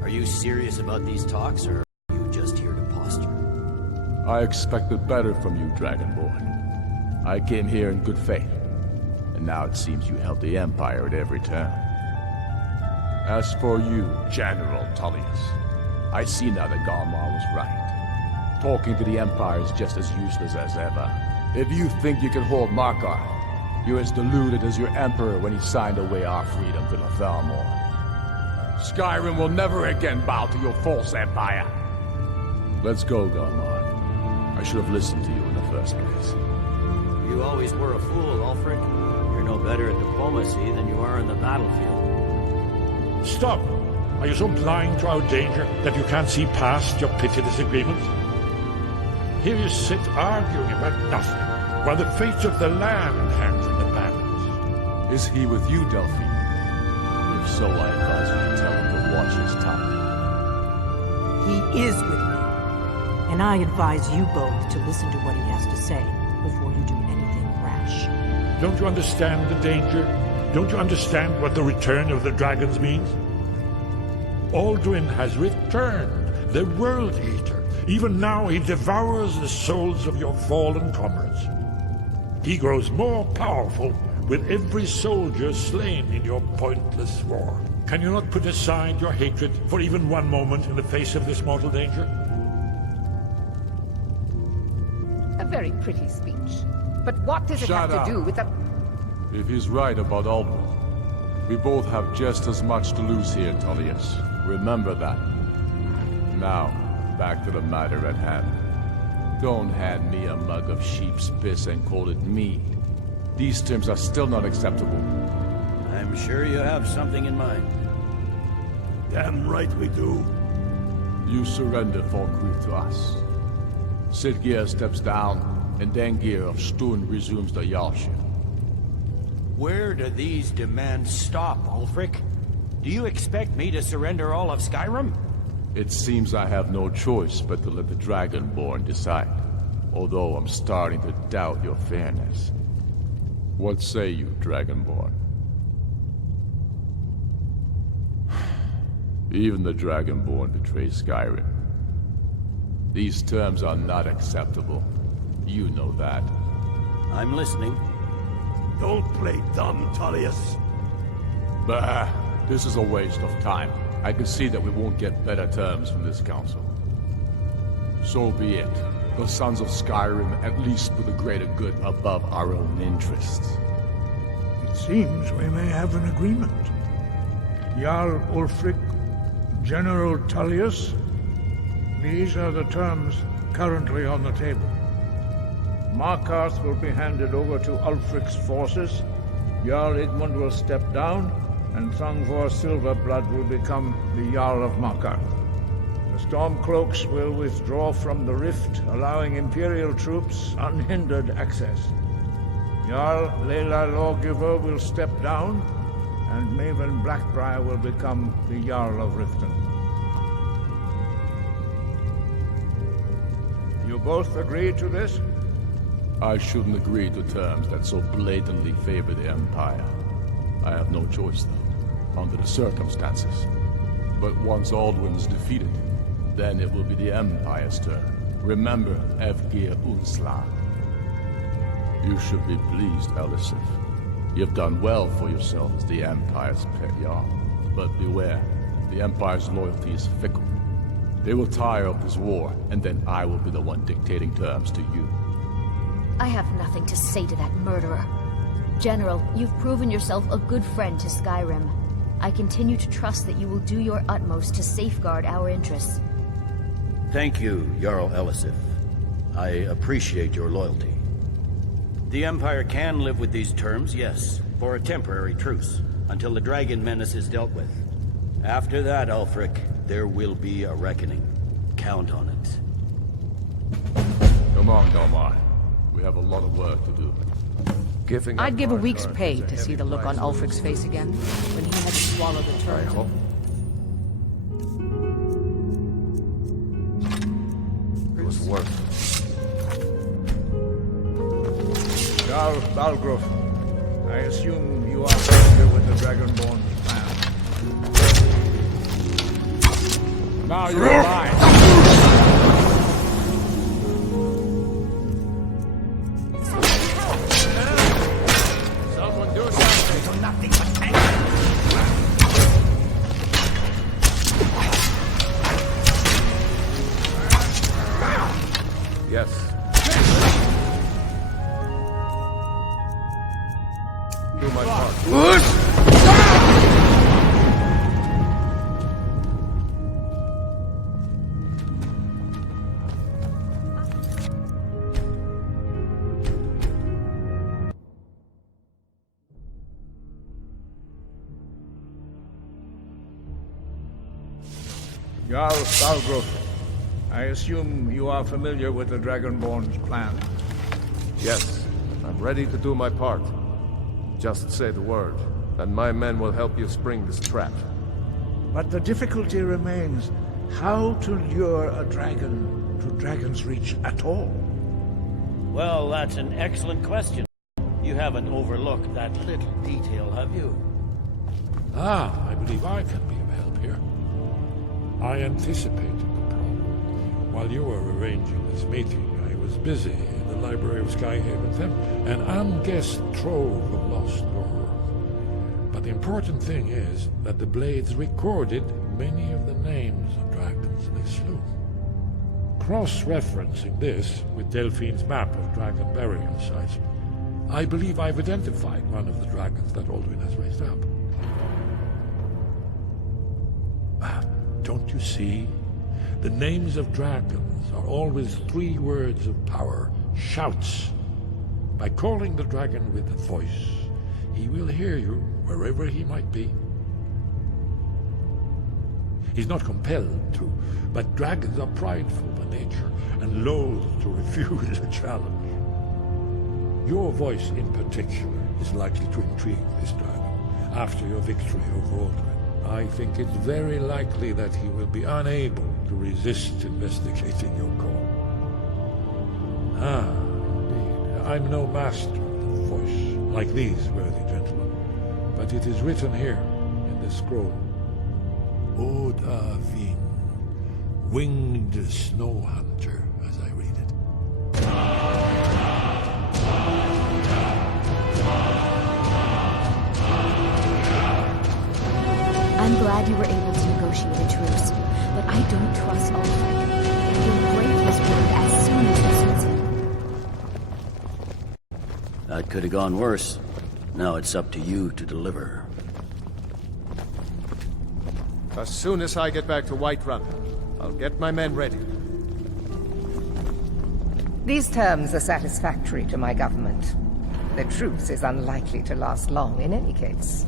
Are you serious about these talks, or are you just here to posture? I expected better from you, Dragonborn. I came here in good faith, and now it seems you help the Empire at every turn. As for you, General Tullius, I see now that Galmar was right. Talking to the Empire is just as useless as ever. If you think you can hold Markarth, you're as deluded as your Emperor when he signed away our freedom to the Thalmor. Skyrim will never again bow to your false empire. Let's go, Galmar. I should have listened to you in the first place. You always were a fool, Ulfric. You're no better at diplomacy than you are in the battlefield. Stop! Are you so blind to our danger that you can't see past your petty disagreements? Here you sit arguing about nothing, while the fate of the land hangs in the balance. Is he with you, Delphine? If so, I advise you to tell him to watch his tongue. He is with me. And I advise you both to listen to what he has to say before you do anything rash. Don't you understand the danger? Don't you understand what the return of the dragons means? Alduin has returned, the World Eater. Even now he devours the souls of your fallen comrades. He grows more powerful with every soldier slain in your pointless war. Can you not put aside your hatred for even one moment in the face of this mortal danger? A very pretty speech. But what does it have to do with the... If he's right about Alduin, we both have just as much to lose here, Tullius. Remember that. Now, back to the matter at hand. Don't hand me a mug of sheep's piss and call it mead. These terms are still not acceptable. I'm sure you have something in mind. Damn right we do. You surrender Falkreath to us. Sidgeir steps down, and Dengir of Stun resumes the Jarlship. Where do these demands stop, Ulfric? Do you expect me to surrender all of Skyrim? It seems I have no choice but to let the Dragonborn decide, although I'm starting to doubt your fairness. What say you, Dragonborn? Even the Dragonborn betray Skyrim. These terms are not acceptable. You know that. I'm listening. Don't play dumb, Tullius. Bah! This is a waste of time. I can see that we won't get better terms from this council. So be it. The Sons of Skyrim at least put the greater good above our own interests. It seems we may have an agreement. Jarl Ulfric, General Tullius, these are the terms currently on the table. Markarth will be handed over to Ulfric's forces, Jarl Igmund will step down, and Thangvor Silverblood will become the Jarl of Markarth. The Stormcloaks will withdraw from the rift, allowing Imperial troops unhindered access. Jarl Leila Lawgiver will step down, and Maven Blackbriar will become the Jarl of Riften. You both agree to this? I shouldn't agree to terms that so blatantly favor the Empire. I have no choice, though, under the circumstances. But once Alduin's defeated, then it will be the Empire's turn. Remember Evgir Unslag. You should be pleased, Elisif. You have done well for yourself as the Empire's pet Jarl. But beware, the Empire's loyalty is fickle. They will tire of this war, and then I will be the one dictating terms to you. I have nothing to say to that murderer. General, you've proven yourself a good friend to Skyrim. I continue to trust that you will do your utmost to safeguard our interests. Thank you, Jarl Elisif. I appreciate your loyalty. The Empire can live with these terms, yes, for a temporary truce, until the dragon menace is dealt with. After that, Ulfric, there will be a reckoning. Count on it. Come on, Domar. We have a lot of work to do. I'd give a week's pay to see the look on Ulfric's face again, when he had to swallow the turtle. It was worth it. Jarl Balgruf, I assume you are familiar with the Dragonborn plan. Now you're mine! Yes. Do my part. Jarl Balgruf, I assume you are familiar with the Dragonborn's plan. Yes, I'm ready to do my part. Just say the word, and my men will help you spring this trap. But the difficulty remains how to lure a dragon to Dragon's Reach at all. Well, that's an excellent question. You haven't overlooked that little detail, have you? Ah, I believe I can be of help here. I anticipated the problem. While you were arranging this meeting, I was busy in the library of Skyhaven Them, an unguessed trove of lost lore. But the important thing is that the Blades recorded many of the names of dragons they slew. Cross-referencing this with Delphine's map of dragon burial sites, I believe I've identified one of the dragons that Alduin has raised up. Don't you see? The names of dragons are always 3 words of power, shouts. By calling the dragon with a voice, he will hear you wherever he might be. He's not compelled to, but dragons are prideful by nature and loath to refuse a challenge. Your voice in particular is likely to intrigue this dragon after your victory over Alduin. I think it's very likely that he will be unable to resist investigating your call. Ah, indeed. I'm no master of the voice, like these worthy gentlemen, but it is written here in the scroll. Oda Vin, winged snow hunter, as I read it. I'm glad you were able to negotiate a truce, but I don't trust Ulfric. He'll break his word as soon as it suits him. That could have gone worse. Now it's up to you to deliver. As soon as I get back to Whiterun, I'll get my men ready. These terms are satisfactory to my government. The truce is unlikely to last long in any case.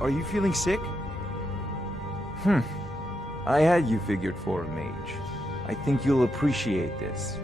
Are you feeling sick? I had you figured for a mage. I think you'll appreciate this.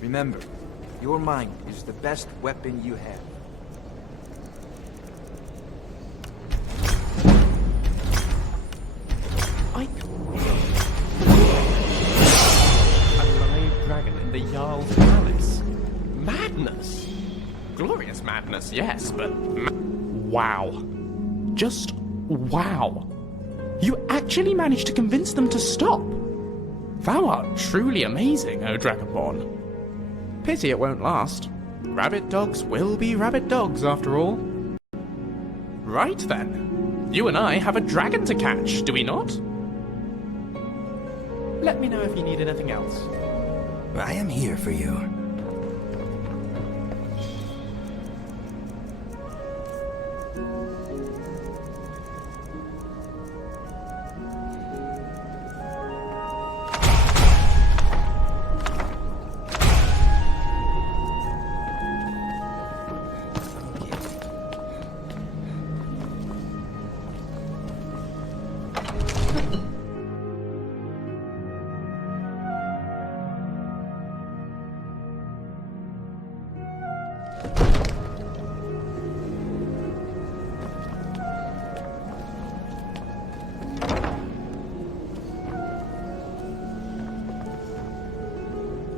Remember, your mind is the best weapon you have. A live dragon in the Jarl's palace. Madness! Glorious madness, yes, but... wow. Just wow. You actually managed to convince them to stop. Thou art truly amazing, O Dragonborn. Pity it won't last. Rabbit dogs will be rabbit dogs, after all. Right then. You and I have a dragon to catch, do we not? Let me know if you need anything else. I am here for you.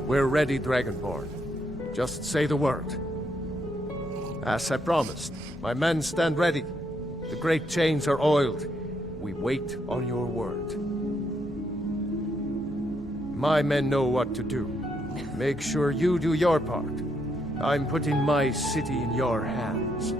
We're ready, Dragonborn. Just say the word. As I promised, my men stand ready. The great chains are oiled. We wait on your word. My men know what to do. Make sure you do your part. I'm putting my city in your hands.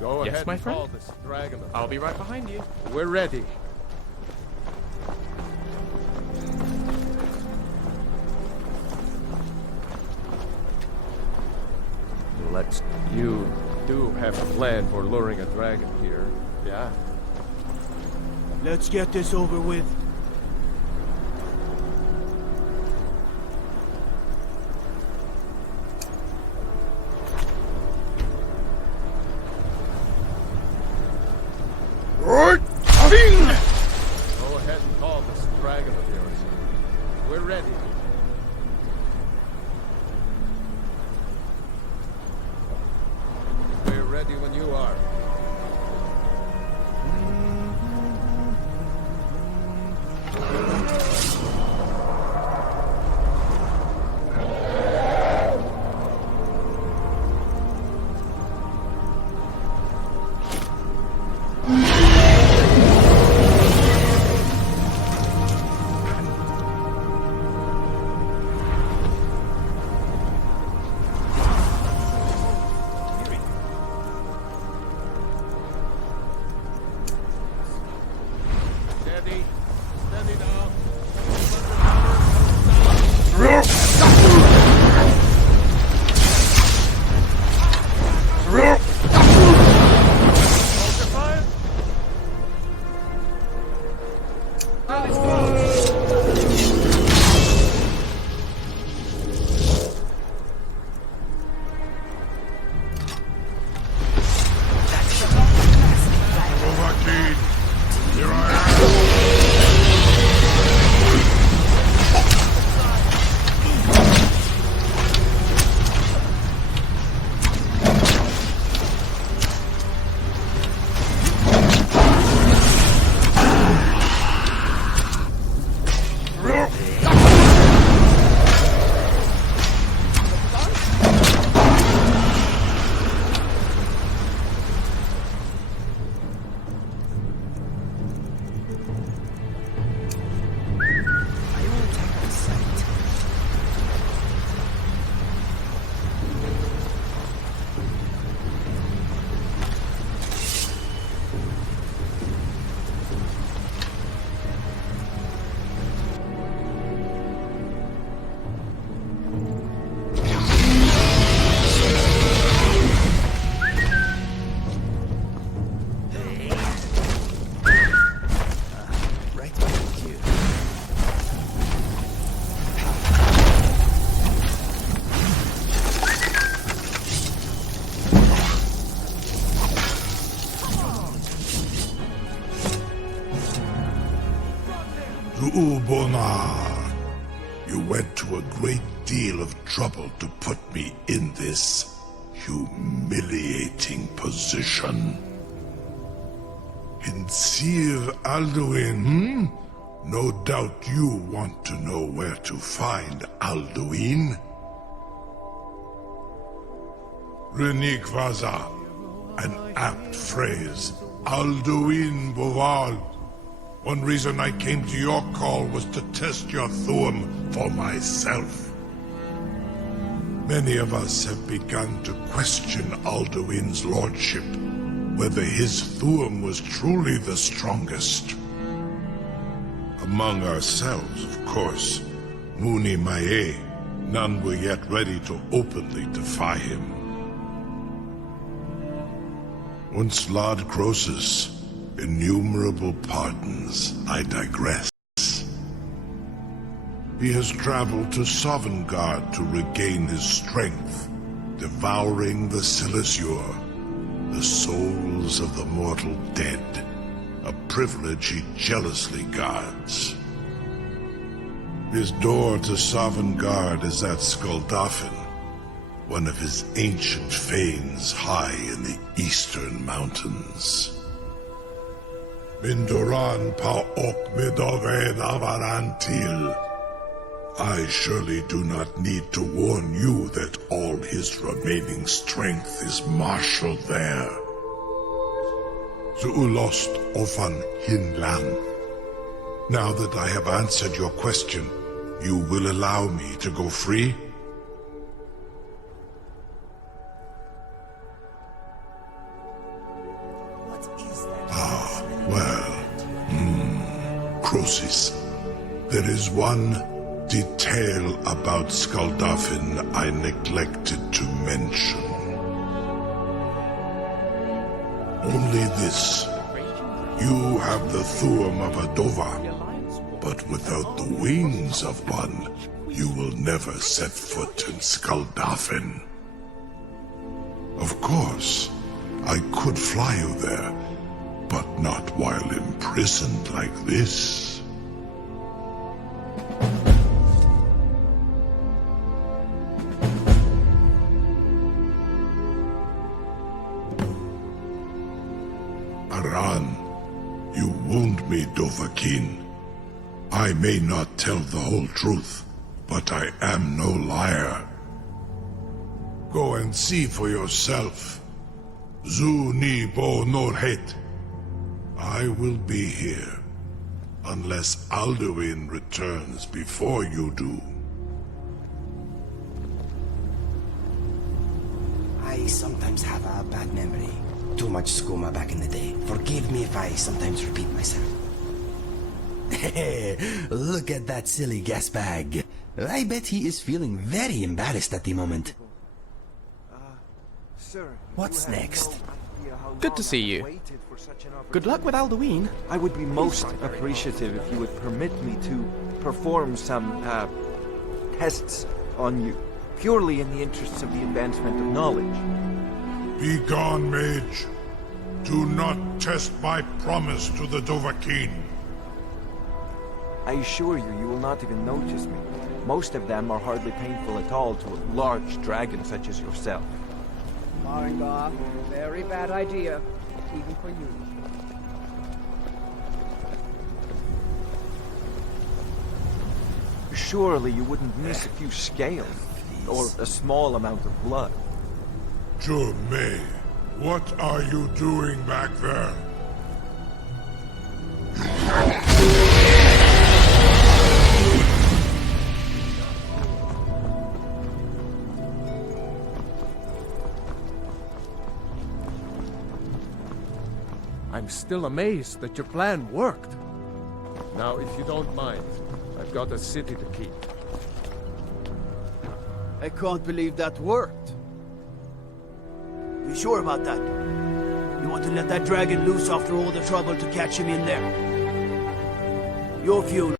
Go ahead, yes, my friend. Call this dragon. I'll be right behind you. We're ready. You do have a plan for luring a dragon here, yeah? Let's get this over with. Go ahead and call this dragon of yours. We're ready. Zu'ulbonar, you went to a great deal of trouble to put me in this humiliating position. Insir Alduin, No doubt you want to know where to find Alduin. Renikvaza, an apt phrase. Alduin Boval. One reason I came to your call was to test your Thuum for myself. Many of us have begun to question Alduin's lordship, whether his Thuum was truly the strongest. Among ourselves, of course, Muni Mae, none were yet ready to openly defy him. Once Lord Croesus, innumerable pardons, I digress. He has traveled to Sovngarde to regain his strength, devouring the Silesure, the souls of the mortal dead, a privilege he jealously guards. His door to Sovngarde is at Skuldafn, one of his ancient fanes high in the eastern mountains. Mindoran Paok Midoven Avarantil. I surely do not need to warn you that all his remaining strength is marshaled there. Zuulost Ofan Hinlan. Now that I have answered your question, you will allow me to go free? Croesus, there is one detail about Skuldafn I neglected to mention. Only this. You have the Thuum of a Dova, but without the wings of one, you will never set foot in Skuldafn. Of course, I could fly you there, but not while imprisoned like this. Aran, you wound me, Dovahkiin. I may not tell the whole truth, but I am no liar. Go and see for yourself. Zu ni bo norhet. I will be here, unless Alduin returns before you do. I sometimes have a bad memory. Too much skooma back in the day. Forgive me if I sometimes repeat myself. Hey, look at that silly gas bag. I bet he is feeling very embarrassed at the moment. What's next? Good to see you. Good luck with Alduin. I would be most appreciative if you would permit me to perform some, tests on you, purely in the interests of the advancement of knowledge. Be gone, mage. Do not test my promise to the Dovahkiin. I assure you, you will not even notice me. Most of them are hardly painful at all to a large dragon such as yourself. Maringar, very bad idea, even for you. Surely you wouldn't miss a few scales, or a small amount of blood. May, what are you doing back there? I'm still amazed that your plan worked. Now, if you don't mind, I've got a city to keep. I can't believe that worked. You sure about that? You want to let that dragon loose after all the trouble to catch him in there? Your fuel.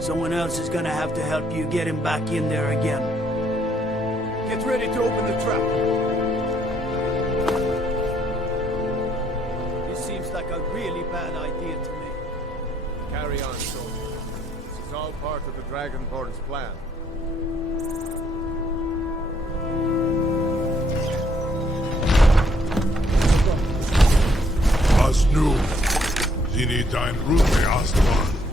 Someone else is gonna have to help you get him back in there again. Get ready to open the trap. This seems like a really bad idea to me. Carry on, soldier. This is all part of the Dragonborn's plan. Was nu? Sie nicht ein Rufe, Astman.